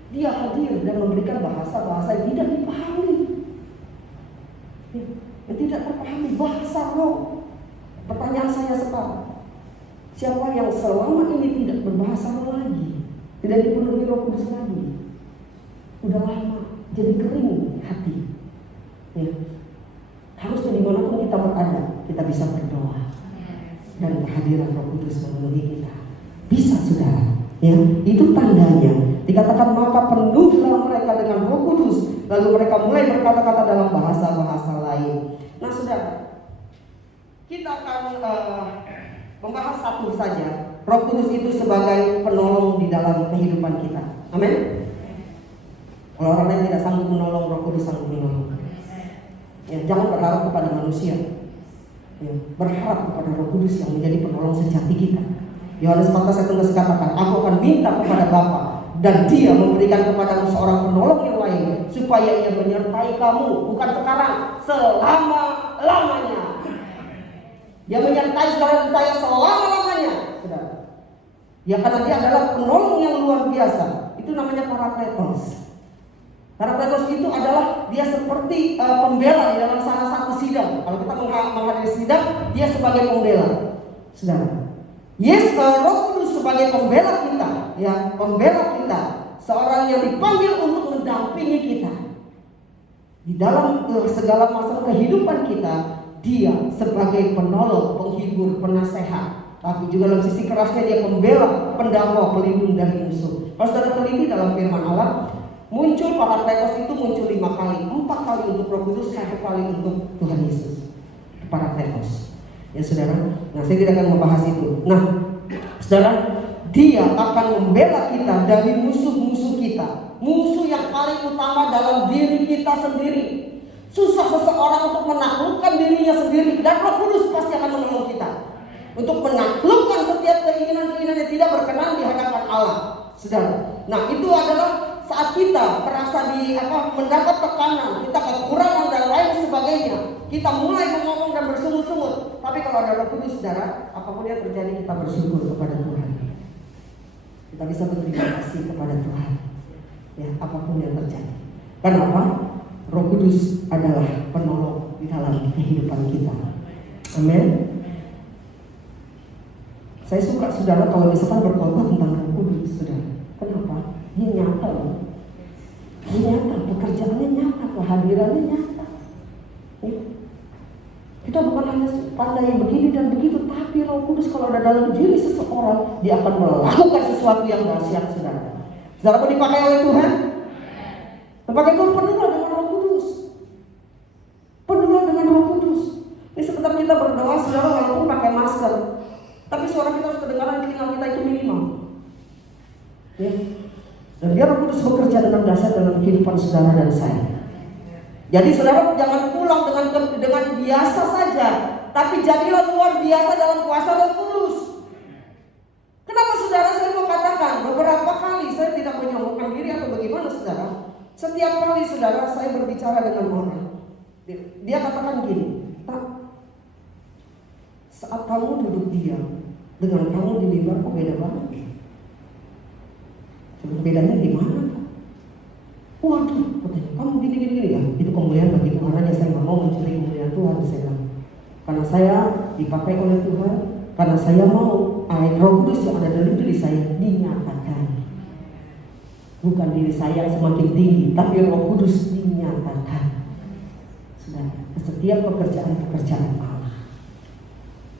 Dia hadir dan memberikan bahasa-bahasa yang tidak dipahami, yang tidak terpahami, bahasa roh. Pertanyaan saya sekarang, siapa yang selama ini tidak berbahasa roh lagi? tidak dipenuhi Roh Kudus lagi. Udah lama, jadi kering hati. Ya. Harusnya dimanapun kita berada, kita bisa berdoa dan kehadiran Roh Kudus memenuhi kita. Bisa, saudara. Ya, itu tandanya. Dikatakan maka penuhlah mereka dengan Roh Kudus, lalu mereka mulai berkata-kata dalam bahasa-bahasa lain. Nah, saudara, kita akan membahas satu saja. Roh Kudus itu sebagai penolong di dalam kehidupan kita. Amin. Kalau orang lain tidak sanggup menolong, Roh Kudus sanggup menolong. Ya, jangan berharap kepada manusia. Ya, berharap kepada Roh Kudus yang menjadi penolong sejati kita. Yohanes 14:11 katakan, aku akan minta kepada Bapa dan Dia memberikan kepadamu seorang penolong yang lain, supaya Ia menyertai kamu, bukan sekarang, selama-lamanya. Dia menyertai saudara saya selama-lamanya, saudara. Ya, karena Dia adalah penolong yang luar biasa. Itu namanya Parakletos. Parakletos itu adalah dia seperti pembela di dalam salah satu sidang. Kalau kita menghadiri sidang, dia sebagai pembela. Saudara, Roh Kudus sebagai pembela kita, ya, pembela kita, seorang yang dipanggil untuk mendampingi kita di dalam segala masalah kehidupan kita. Dia sebagai penolong, penghibur, penasehat, tapi juga dalam sisi kerasnya dia pembela, pendakwa, pelindung dari musuh. Kalau saudara teliti dalam firman Allah, muncul Parakletos itu muncul 5 kali, 4 kali untuk Roh Kudus, 1 kali untuk Tuhan Yesus. Parakletos. Ya, saudara. Nah, saya tidak akan membahas itu. Nah, saudara, Dia akan membela kita dari musuh-musuh kita, musuh yang paling utama dalam diri kita sendiri. Susah seseorang untuk menaklukkan dirinya sendiri, dan Roh Kudus pasti akan menolong kita untuk menaklukkan setiap keinginan-keinginan yang tidak berkenan di hadapan Allah, saudara. Nah, itu adalah saat kita merasa mendapat tekanan, kita kekurangan dan lain sebagainya, kita mulai mengomong dan bersungut-sungut. Tapi kalau ada Roh Kudus, saudara, apapun yang terjadi kita bersyukur kepada Tuhan. Kita bisa berterima kasih kepada Tuhan. Ya, apapun yang terjadi. Kenapa? Roh Kudus adalah penolong di dalam kehidupan kita. Amin. Saya suka, saudara, kalau misalkan berkhotbah tentang Roh Kudus, saudara. Kenapa? Dia nyata loh. Dia nyata, pekerjaannya nyata, kehadirannya nyata. Ya. Kita bukan hanya pandai begini dan begitu, tapi Roh Kudus kalau ada dalam diri seseorang, dia akan melakukan sesuatu yang dahsyat, saudara. Saudara mau dipakai oleh Tuhan? Maka itu penuhlah dengan Roh Kudus. Penuhlah dengan Roh Kudus. Ini sebentar kita berdoa, saudara, walaupun pakai masker, tapi suara kita harus kedengaran, telinga kita itu minimal. Ya. Dan biar Roh Kudus bekerja dengan dahsyat dalam kehidupan saudara dan saya. Jadi saudara jangan pulang dengan biasa saja, tapi jadilah luar biasa dalam kuasa Roh Kudus. Kenapa, saudara, saya mau katakan beberapa kali saya tidak menyombongkan diri atau bagaimana, saudara. Setiap kali, saudara, saya berbicara dengan orang, dia katakan gini, "Pak, saat kamu duduk diam dengan kamu di mimbar kok beda banget?" Bedanya di mana? Waduh, katanya, kamu gini ya. Itu kemuliaan bagi Tuhan aja. Saya nggak mau mencuri kemuliaan Tuhan, saya bilang. Karena saya dipakai oleh Tuhan, karena saya mau Roh Kudus yang ada dalam diri saya dinyatakan. Bukan diri saya yang semakin tinggi, tapi Roh Kudus dinyatakan. Saudara, setiap pekerjaan Allah.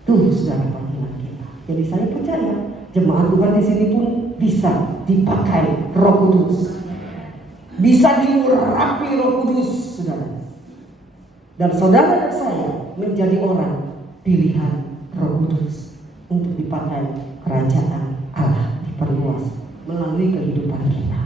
Tuh, saudara, panggilan kita. Jadi saya percaya jemaat Tuhan di sini pun bisa dipakai Roh Kudus, bisa diurapi Roh Kudus, saudara. Dan saudara dan saya menjadi orang pilihan Roh Kudus untuk dipakai kerajaan Allah diperluas melalui kehidupan kita.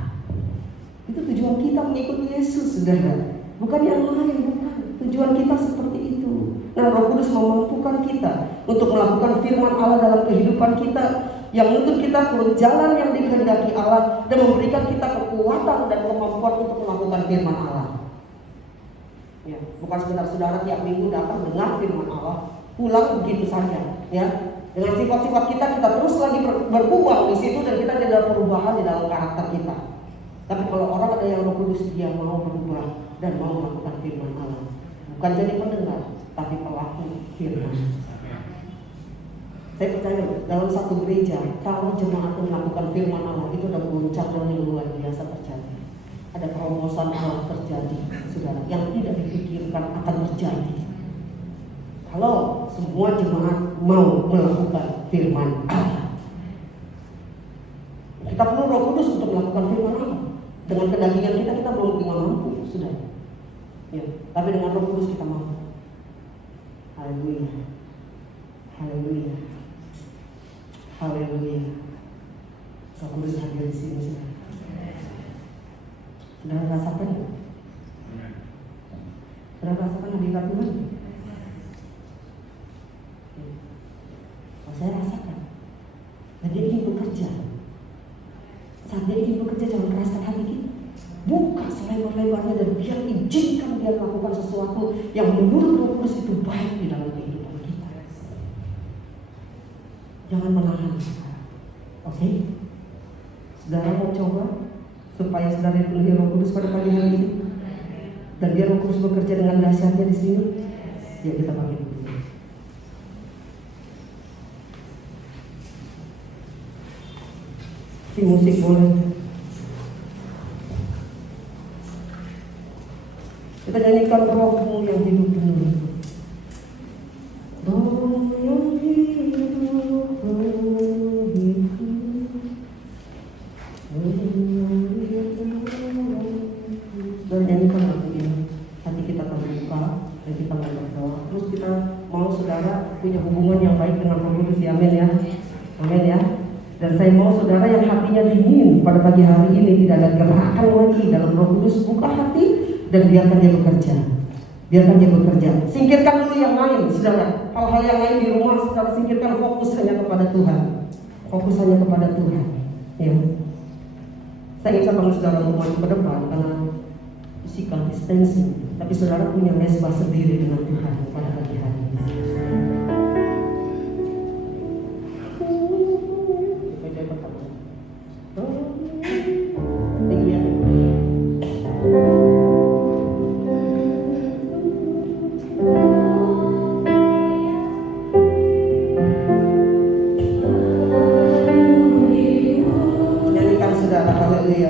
Itu tujuan kita mengikuti Yesus, saudara. Bukan yang lain, bukan. Tujuan kita seperti itu. Nah, Roh Kudus memampukan kita untuk melakukan firman Allah dalam kehidupan kita, yang menuntut kita ke jalan yang dikehendaki Allah dan memberikan kita kekuatan dan kemampuan untuk melakukan firman Allah. Ya, bukan sekedar saudara tiap minggu datang dengar firman Allah, pulang begitu saja. Ya, dengan sifat-sifat kita terus lagi berkubang di situ dan kita tidak ada perubahan di dalam karakter kita. Tapi kalau orang ada yang Roh Kudus, dia mau berubah dan mau melakukan firman Allah, bukan jadi pendengar, tapi pelaku firman. Saya percaya dalam satu gereja, kalau jemaat melakukan firman Allah, itu ada goncangan yang luar biasa terjadi. Ada terobosan Allah terjadi, saudara, yang tidak dipikirkan akan terjadi. Kalau semua jemaat mau melakukan firman Allah, kita perlu Roh Kudus untuk melakukan firman Allah. Dengan kedagingan kita belum mampu, saudara. Ya, tapi dengan Roh Kudus kita mampu. Haleluya, haleluya, haleluya. Roh Kudus hadir di sini, saudara. Saudara rasakan? Saudara rasakan hadirat Tuhan? Saya rasakan. Dan dia ingin bekerja. Saat dia ingin bekerja, jangan keraskan hati kita. Buka selebar-lebarnya dan biar izinkan dia melakukan sesuatu yang menurut Roh Kudus itu baik di dalam kehidupan kita. Jangan menahan. Oke? Saudara mau coba supaya saudara dipenuhi Roh Kudus pada pagi hari ini? Dan biar Roh Kudus bekerja dengan dahsyatnya di sini? Ya, kita pakai dulu. Si musik boleh. Kita nyanyikan Rohmu yang hidup penuh. Rohmu yang hidup penuh. Dan nyanyikan lagu ini. Hati kita terbuka dan kita mau berdoa. Terus kita mau saudara punya hubungan yang baik dengan Roh Kudus. Ya, amin ya. Amin ya. Dan saya mau saudara yang hatinya dingin pada pagi hari ini tidak ada gerakan lagi dalam Roh Kudus, buka hati dan biarkan dia bekerja. Biarkan dia bekerja. Singkirkan dulu yang lain, saudara. Hal-hal yang lain di rumah, saudara singkirkan, fokus hanya kepada Tuhan. Fokus hanya kepada Tuhan. Ya. Saya ingin sama saudara untuk maju ke depan karena physical distancing. Tapi saudara punya mesbah sendiri dengan Tuhan pada pagi hari ini. Haleluya.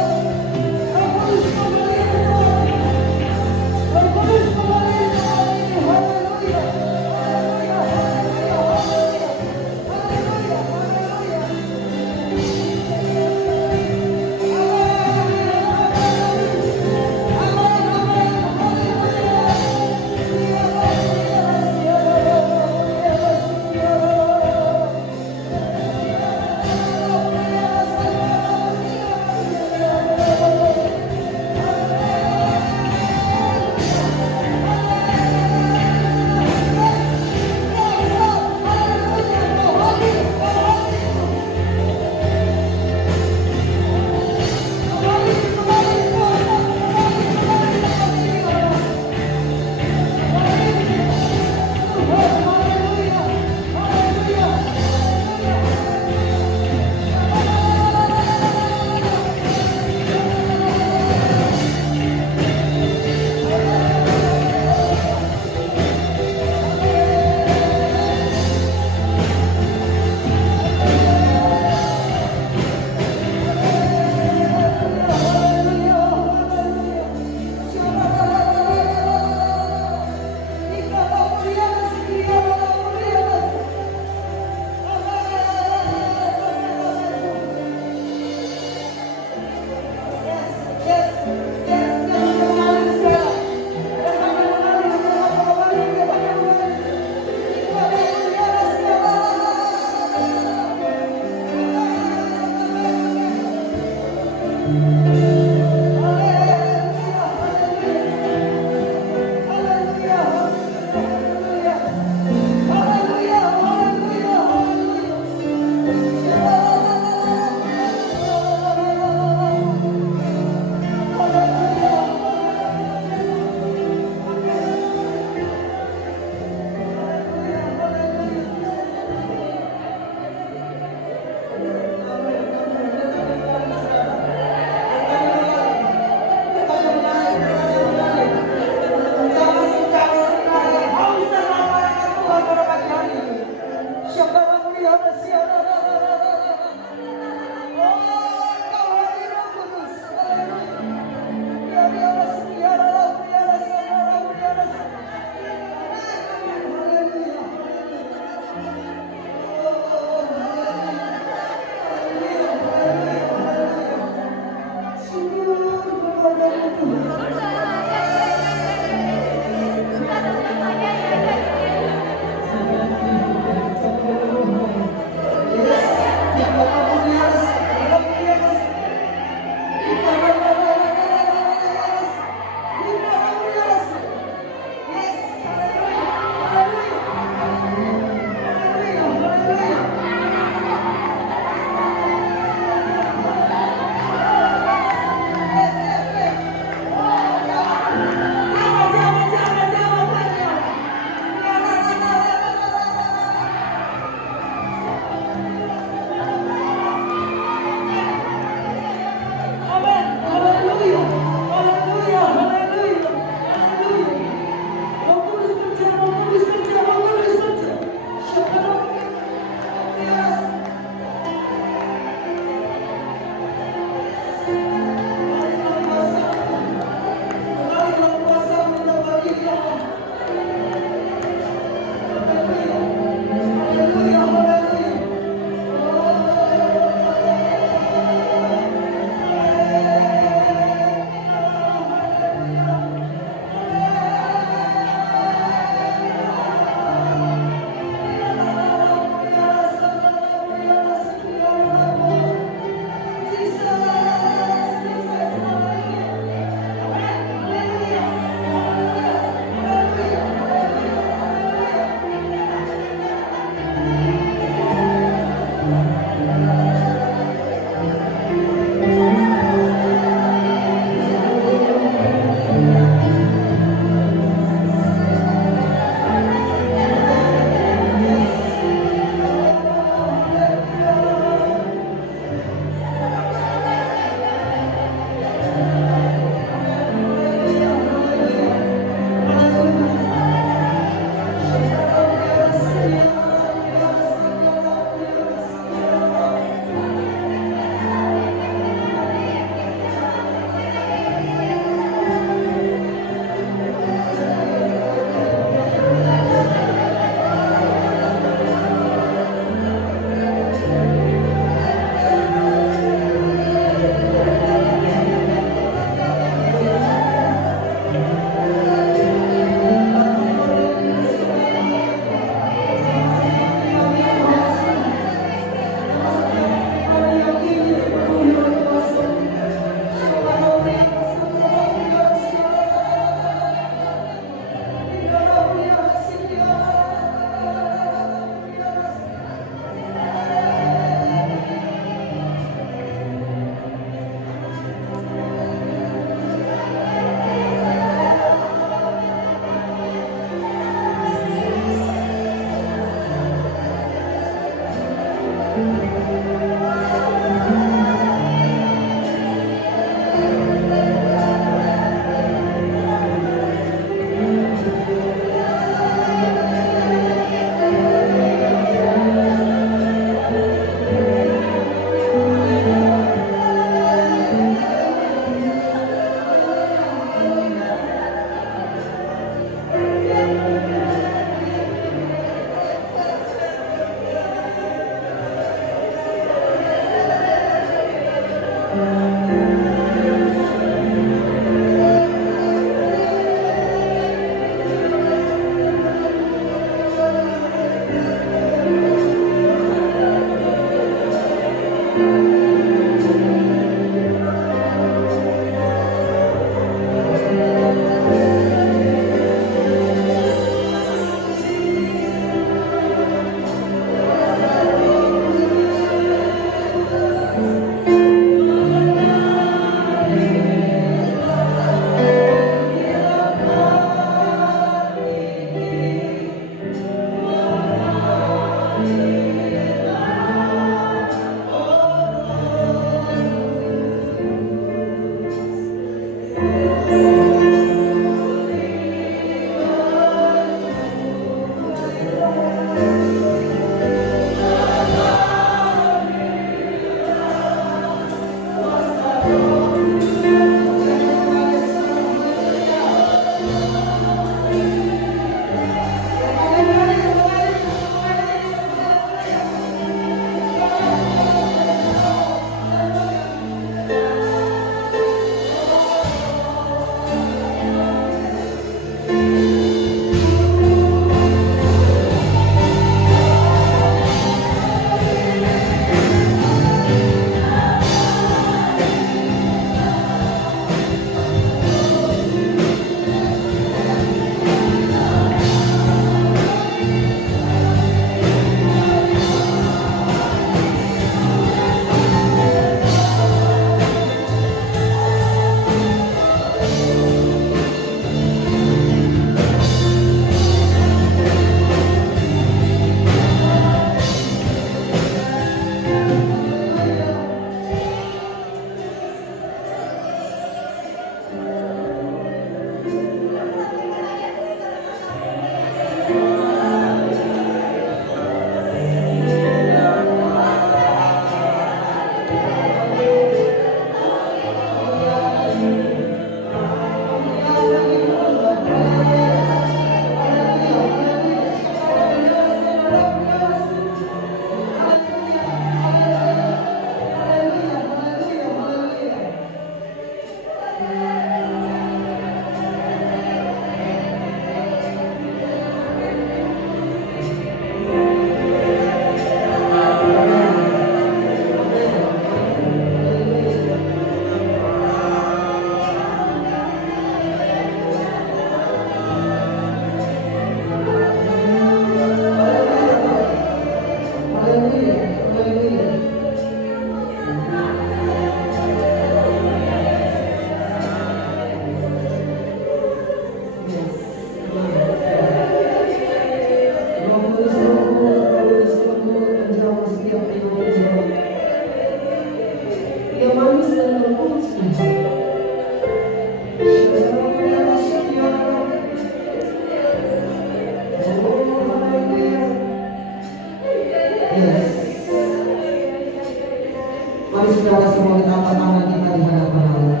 Mari saudara semua kita angkat tangan kita di hadapan Allah.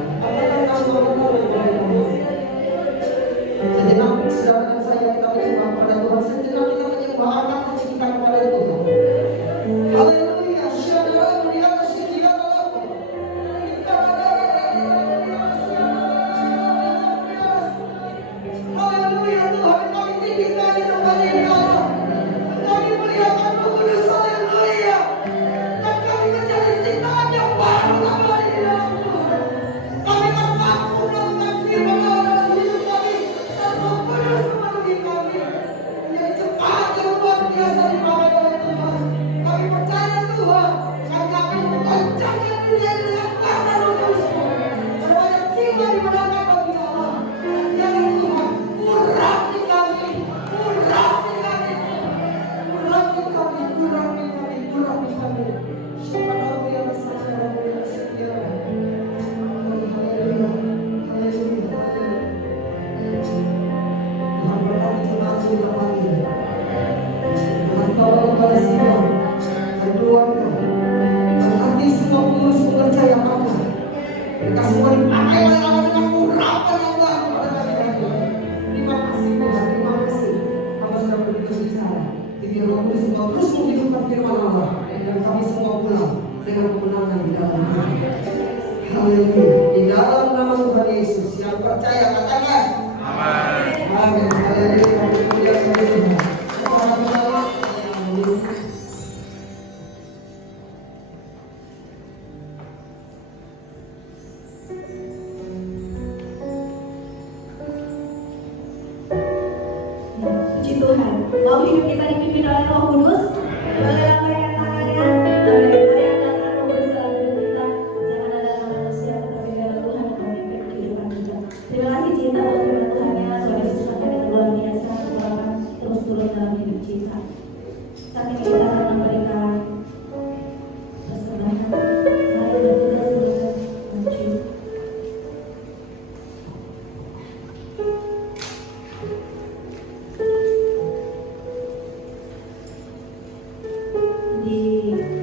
Sejenak saudara dan saya kita menyembah kepada Tuhan. Sejenak kita menyembah angkat hati kita kepada Tuhan. Haleluya. Haleluya Tuhan, kami tinggikan di tempat ini Allah. Kami melihatkan kudus, haleluya. Dan kami menjadi ciptaan yang baru kembali di dalam Tuhan. Kami akan mampu melakukan firman Allah dalam hidup kami. Dan Roh Kudus memenuhi kami. Menjadi ciptaan yang luar biasa dipakai oleh Tuhan. Kami percaya Tuhan, kami akan menggoncangkan dunia dengan kuasa Roh Kudus-Mu. Supaya jiwa dimenangkan bagi Allah. Ya Tuhan, urapi kami, urapi kami, urapi kami, urapi kami, urapi kami. Haleluya, haleluya, haleluya, haleluya. Tuhan berkati jemaat di tempat ini. Tuhan tolong kepada semua dan keluarga, dan hati semua tulus mempercayakan. Mereka semua dipakai oleh Allah dengan urapan yang baru pada kami ya Tuhan. Terima kasih Tuhan, terima kasih. Kami sudah berbicara. Bikin Roh Kudus semua terus menghidupkan firman Allah, dan kami semua pulang dengan kemenangan di dalam Tuhan. Haleluya. Di dalam nama Tuhan Yesus yang percaya katakan amin. Amin. Haleluya. Kami muliakan Tuhan. Saudara-saudara, Puji Tuhan. Mau hidup kita dipimpin oleh Roh Kudus? Boleh lambaikan tangannya. Amin. Bayangkan Roh Kudus dalam hidup kita. Jangan ada nama manusia, tetapi biarlah Tuhan yang memimpin kehidupan kita. Terima kasih cinta buat firman Tuhannya. Tuhan Yesus pakai dengan luar biasa. Kekuatan terus turun dalam hidup kita. Saat ini kita akan memberikan persembahan. Mari bertugas silakan maju. Di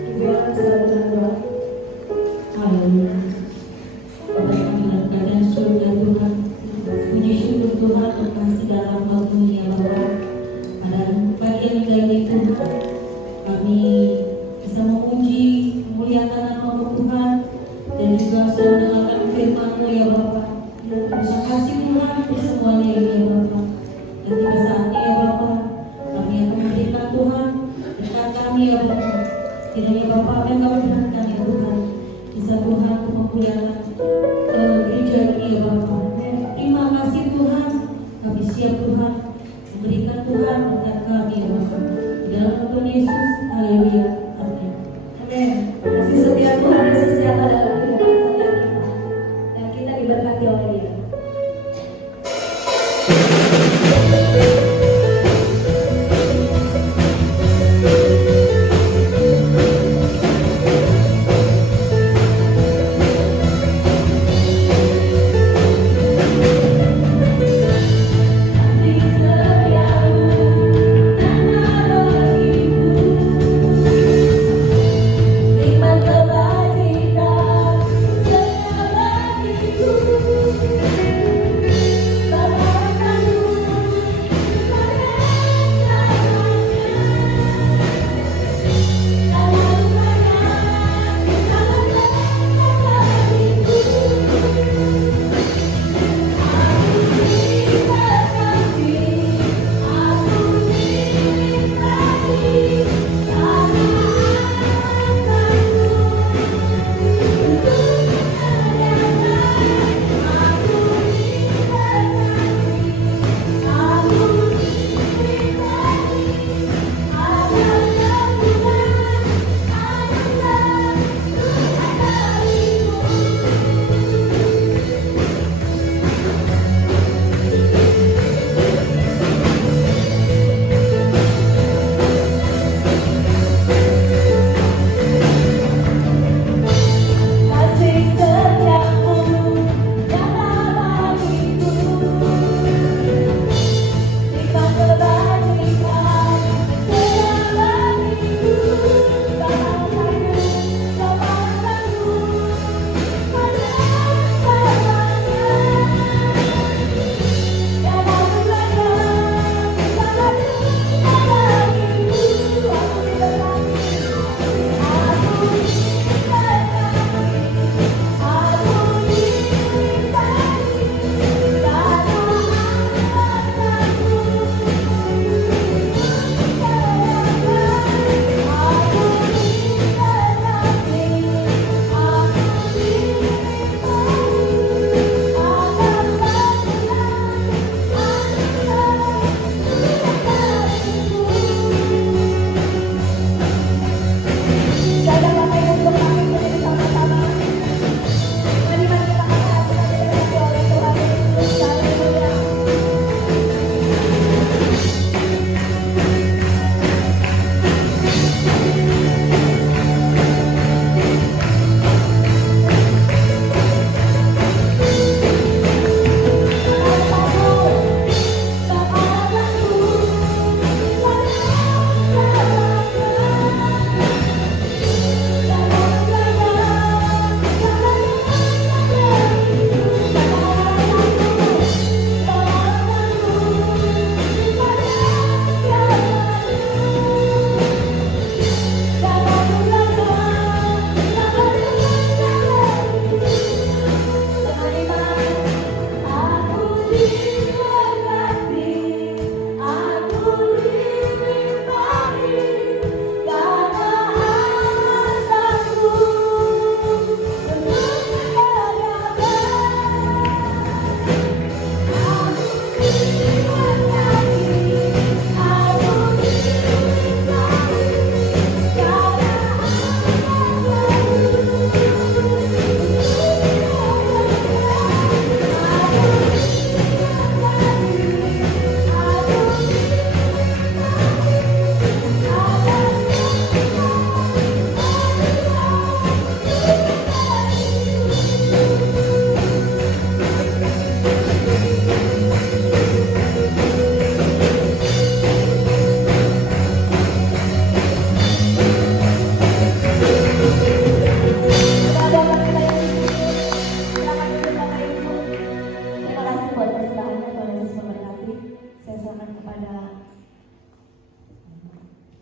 Ibu akan sedang berdoa. Haleluya. Bapak yang kami perhatikan ya Tuhan, bisa Tuhan untuk memuliakan gereja ini ya Bapak. Terima kasih Tuhan, kami siap Tuhan memberikan Tuhan berkat kami ya Bapak. Di dalam nama Tuhan Yesus, haleluya, amin. Amin. Kasih setia Tuhan Yesus nyata dalam kehidupan setiap kita, dan kita diberkati oleh Dia. Iman kebajikan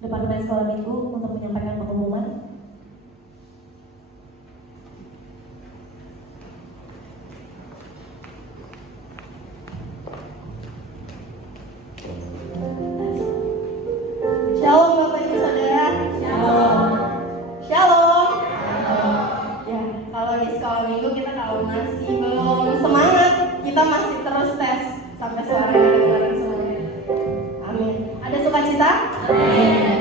Departemen Sekolah Minggu untuk menyampaikan pengumuman. Shalom Bapak Ibu Saudara. Shalom. Shalom. kita masih terus tes sampai suaranya kedengaran semuanya. Amin. Ada sukacita? Amin.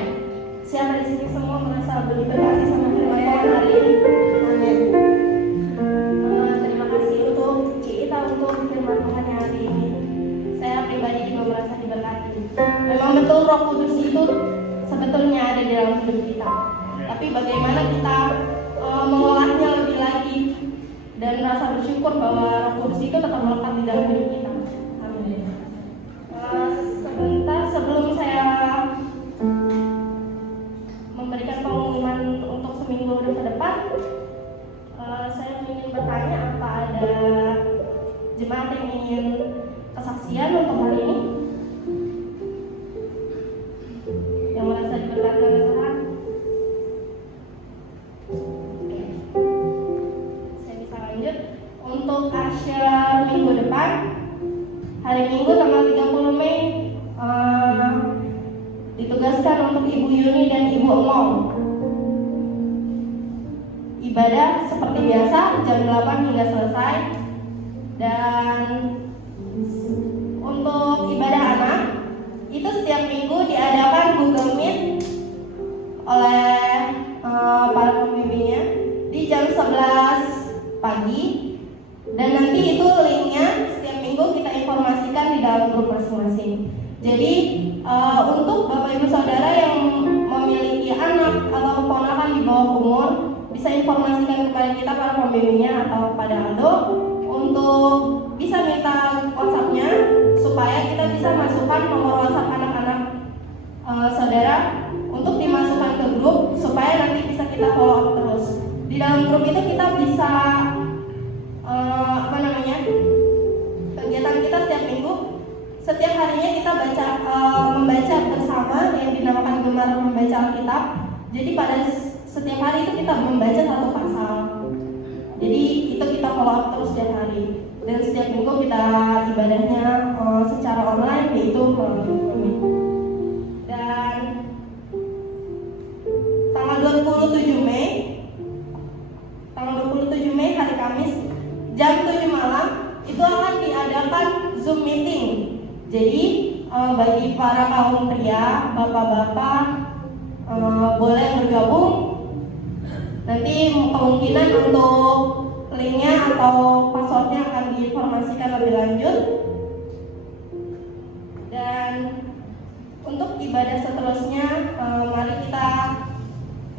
Siapa di sini semua merasa diberkati sama firman Tuhan hari ini? Amin. Terima kasih untuk kita untuk firman Tuhan yang hari ini. Saya pribadi juga merasa diberkati. Memang betul Roh Kudus itu sebetulnya ada di dalam hidup kita. Tapi bagaimana kita mengolahnya lebih lagi dan rasa bersyukur bahwa Roh Kudus itu tetap melekat di dalam hidup kita. Amin. Sebentar sebelum saya memberikan pengumuman untuk seminggu ke depan, saya ingin bertanya apa ada jemaat yang ingin kesaksian untuk hari ini? Yang merasa diberkati oleh Tuhan? Oke. Saya bisa lanjut. Untuk asyar minggu depan, hari Minggu tanggal 30 Mei ditugaskan untuk Ibu Yuni dan Ibu Emong. Ibadah seperti biasa jam 8 hingga selesai. Dan untuk ibadah anak itu setiap minggu diadakan Google Meet oleh para pembimbingnya di jam 11 pagi. Dan nanti itu linknya setiap minggu kita informasikan di dalam grup masing-masing. Jadi untuk Bapak Ibu Saudara yang memiliki anak atau keponakan di bawah umur, bisa informasikan kepada kita para pembimbingnya atau kepada Aldo untuk bisa minta WhatsApp-nya supaya kita bisa masukkan nomor WhatsApp anak-anak saudara untuk dimasukkan ke grup supaya nanti bisa kita follow up terus. Di dalam grup itu kita bisa kegiatan kita setiap minggu, setiap harinya kita membaca bersama yang dinamakan gemar membaca Alkitab. Jadi pada setiap hari itu kita membaca satu pasal. Jadi itu kita follow up terus setiap hari. Dan setiap minggu kita ibadahnya secara online, yaitu melalui Google Meet. Dan tanggal 27 Mei hari Kamis jam 7 malam itu akan diadakan Zoom meeting. Jadi bagi para kaum pria, bapak-bapak boleh bergabung. Nanti kemungkinan untuk linknya atau passwordnya akan diinformasikan lebih lanjut. Dan untuk ibadah seterusnya, mari kita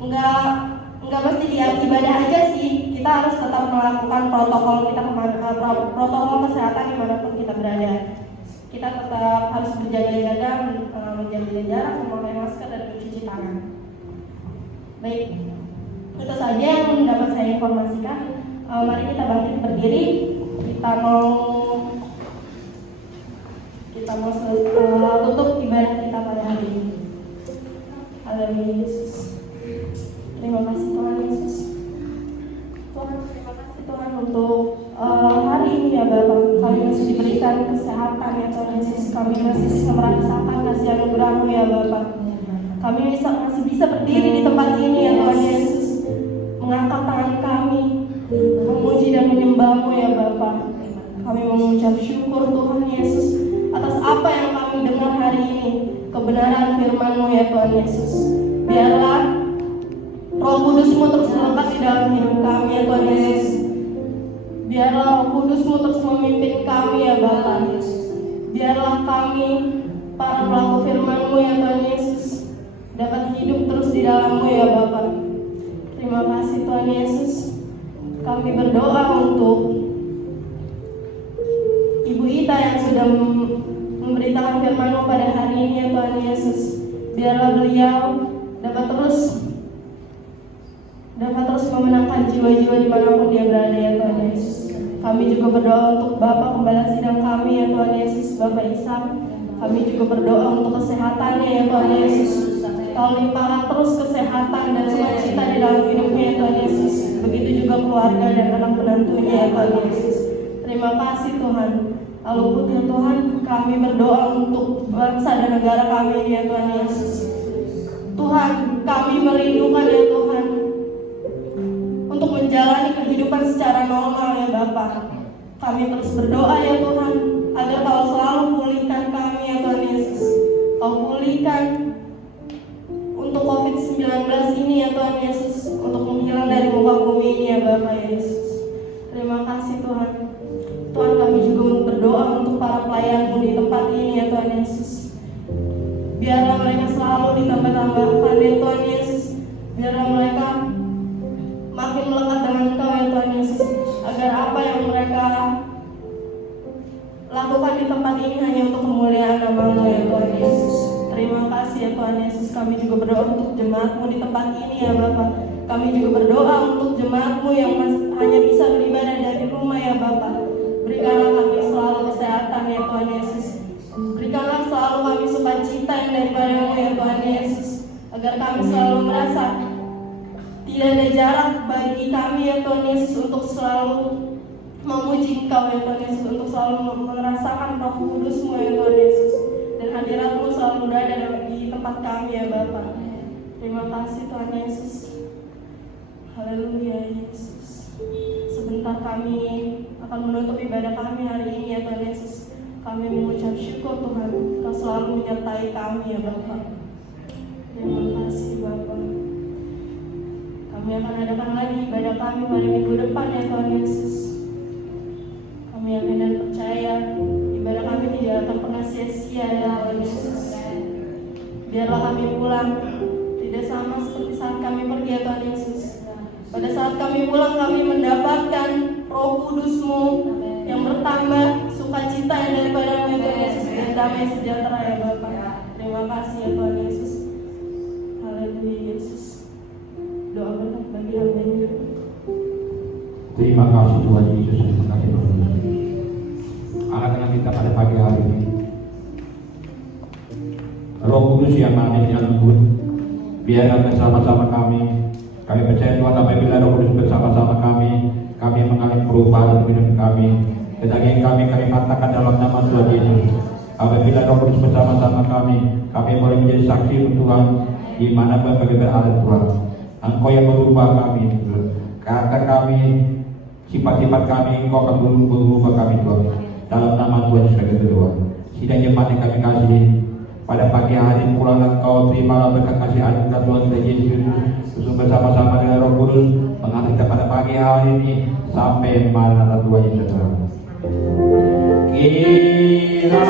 nggak mesti di ibadah aja sih. Kita harus tetap melakukan protokol protokol kesehatan dimanapun kita berada. Kita tetap harus berjaga-jaga, menjaga jarak, memakai masker dan mencuci tangan. Baik, itu saja yang dapat saya informasikan. Mari kita bangkit berdiri. Kita mau tutup ibadah kita pada hari ini. Haleluya Yesus. Terima kasih Tuhan Yesus. Tuhan, terima kasih Tuhan untuk hari ini ya Bapak. Kami masih diberikan kesehatan ya Tuhan Yesus. Kami masih merasakan kasih anugerah-Mu ya Bapak. Kami masih bisa berdiri di tempat ini ya Tuhan Yesus, mengangkat tangan kami, memuji dan menyembah-Mu ya Bapak. Kami mengucap syukur Tuhan Yesus atas apa yang kami dengar hari ini, kebenaran firman-Mu ya Tuhan Yesus. Biarlah Roh Kudus-Mu terus melekat di dalam hidup kami ya Tuhan Yesus. Biarlah Roh Kudus-Mu terus memimpin kami ya Bapa. Biarlah kami para pelaku firman-Mu ya Tuhan Yesus dapat hidup terus di dalam-Mu ya Bapa. Terima kasih Tuhan Yesus. Kami berdoa untuk Ibu Ita yang sudah memberitakan firman-Mu pada hari ini ya Tuhan Yesus. Biarlah beliau dapat terus memenangkan jiwa-jiwa dimanapun dia berada ya Tuhan Yesus. Kami juga berdoa untuk Bapak Gembala Sidang kami ya Tuhan Yesus, Bapak Ishak. Kami juga berdoa untuk kesehatannya ya Tuhan Yesus. Kau limpahkan terus kesehatan dan sukacita di dalam hidupnya ya Tuhan Yesus. Begitu juga keluarga dan anak menantunya ya Tuhan Yesus. Terima kasih Tuhan. Lalu putih Tuhan, kami berdoa untuk bangsa dan negara kami ya Tuhan Yesus. Tuhan, kami merindukan ya Tuhan untuk menjalani kehidupan secara normal ya Bapak. Kami terus berdoa ya Tuhan, agar Kau selalu pulihkan kami ya Tuhan Yesus. Kau pulihkan untuk COVID-19 ini ya Tuhan Yesus, untuk menghilang dari muka bumi ini ya Bapak Yesus. Terima kasih Tuhan. Tuhan, kami juga berdoa untuk para pelayan-Mu di tempat ini ya Tuhan Yesus. Biarlah mereka selalu ditambah-tambahkan ya Tuhan Yesus. Biarlah mereka makin melekat dengan Engkau ya Tuhan Yesus, agar apa yang mereka lakukan di tempat ini hanya untuk kemuliaan nama-Mu ya Tuhan Yesus. Terima kasih ya Tuhan Yesus. Kami juga berdoa untuk jemaat-Mu di tempat ini ya Bapak. Kami juga berdoa untuk jemaat-Mu yang hanya bisa beribadah dari rumah ya Bapak. Berikanlah kami selalu kesehatan ya Tuhan Yesus. Berikanlah selalu kami sukacita yang daripada-Mu ya Tuhan Yesus, agar kami selalu merasa tidak ada jarak bagi kami ya Tuhan Yesus untuk selalu memuji Engkau ya Tuhan Yesus, untuk selalu merasakan Roh Kudus-Mu ya Tuhan Yesus, dan hadirat-Mu selalu berada di tempat kami ya Bapa. Terima kasih Tuhan Yesus. Haleluya Yesus. Sebentar kami akan menutup ibadah kami hari ini ya Tuhan Yesus. Kami mengucap syukur Tuhan, Kau selalu menyertai kami ya Bapa. Terima kasih Bapa. Kami akan adakan lagi ibadah kami pada minggu depan ya Tuhan Yesus. Kami yakin dan percaya ibadah kami tidak akan pernah sia-sia ya Tuhan Yesus. Biarlah kami pulang tidak sama seperti saat kami pergi ya Tuhan Yesus. Pada saat kami pulang kami mendapatkan Roh Kudus-Mu yang bertambah sukacita yang daripada-Mu ya Tuhan Yesus, dan damai sejahtera ya Bapa. Terima kasih ya Tuhan Yesus. Haleluya Yesus. Doa berkat bagi hamba-Nya. Terima kasih Tuhan Yesus, terima kasih Tuhan. Akan dengan kita pada pagi hari ini, Roh Kudus yang manis yang lembut, biarlah bersama-sama kami. Kami percaya Tuhan, apabila Roh Kudus bersama-sama kami mengalami perubahan dalam hidup kami. Kedagingan kami matakan dalam nama Tuhan Yesus. Apabila Roh Kudus bersama-sama kami boleh menjadi saksi untuk Tuhan di mana kami berada Tuhan. Engkau yang merubah kami, karakter kami, sifat-sifat kami, Engkau akan berubah kami Tuhan. Dalam nama Tuhan Yesus kami berdoa. Sidang jemaat yang kami kasih, pada pagi hari pulanglah Engkau, terimalah berkat kasih anugerah Tuhan kita Yesus, terus bersama-sama dengan Roh Kudus mengatur kita pada pagi hari ini sampai maranatha Tuhan Yesus. Kira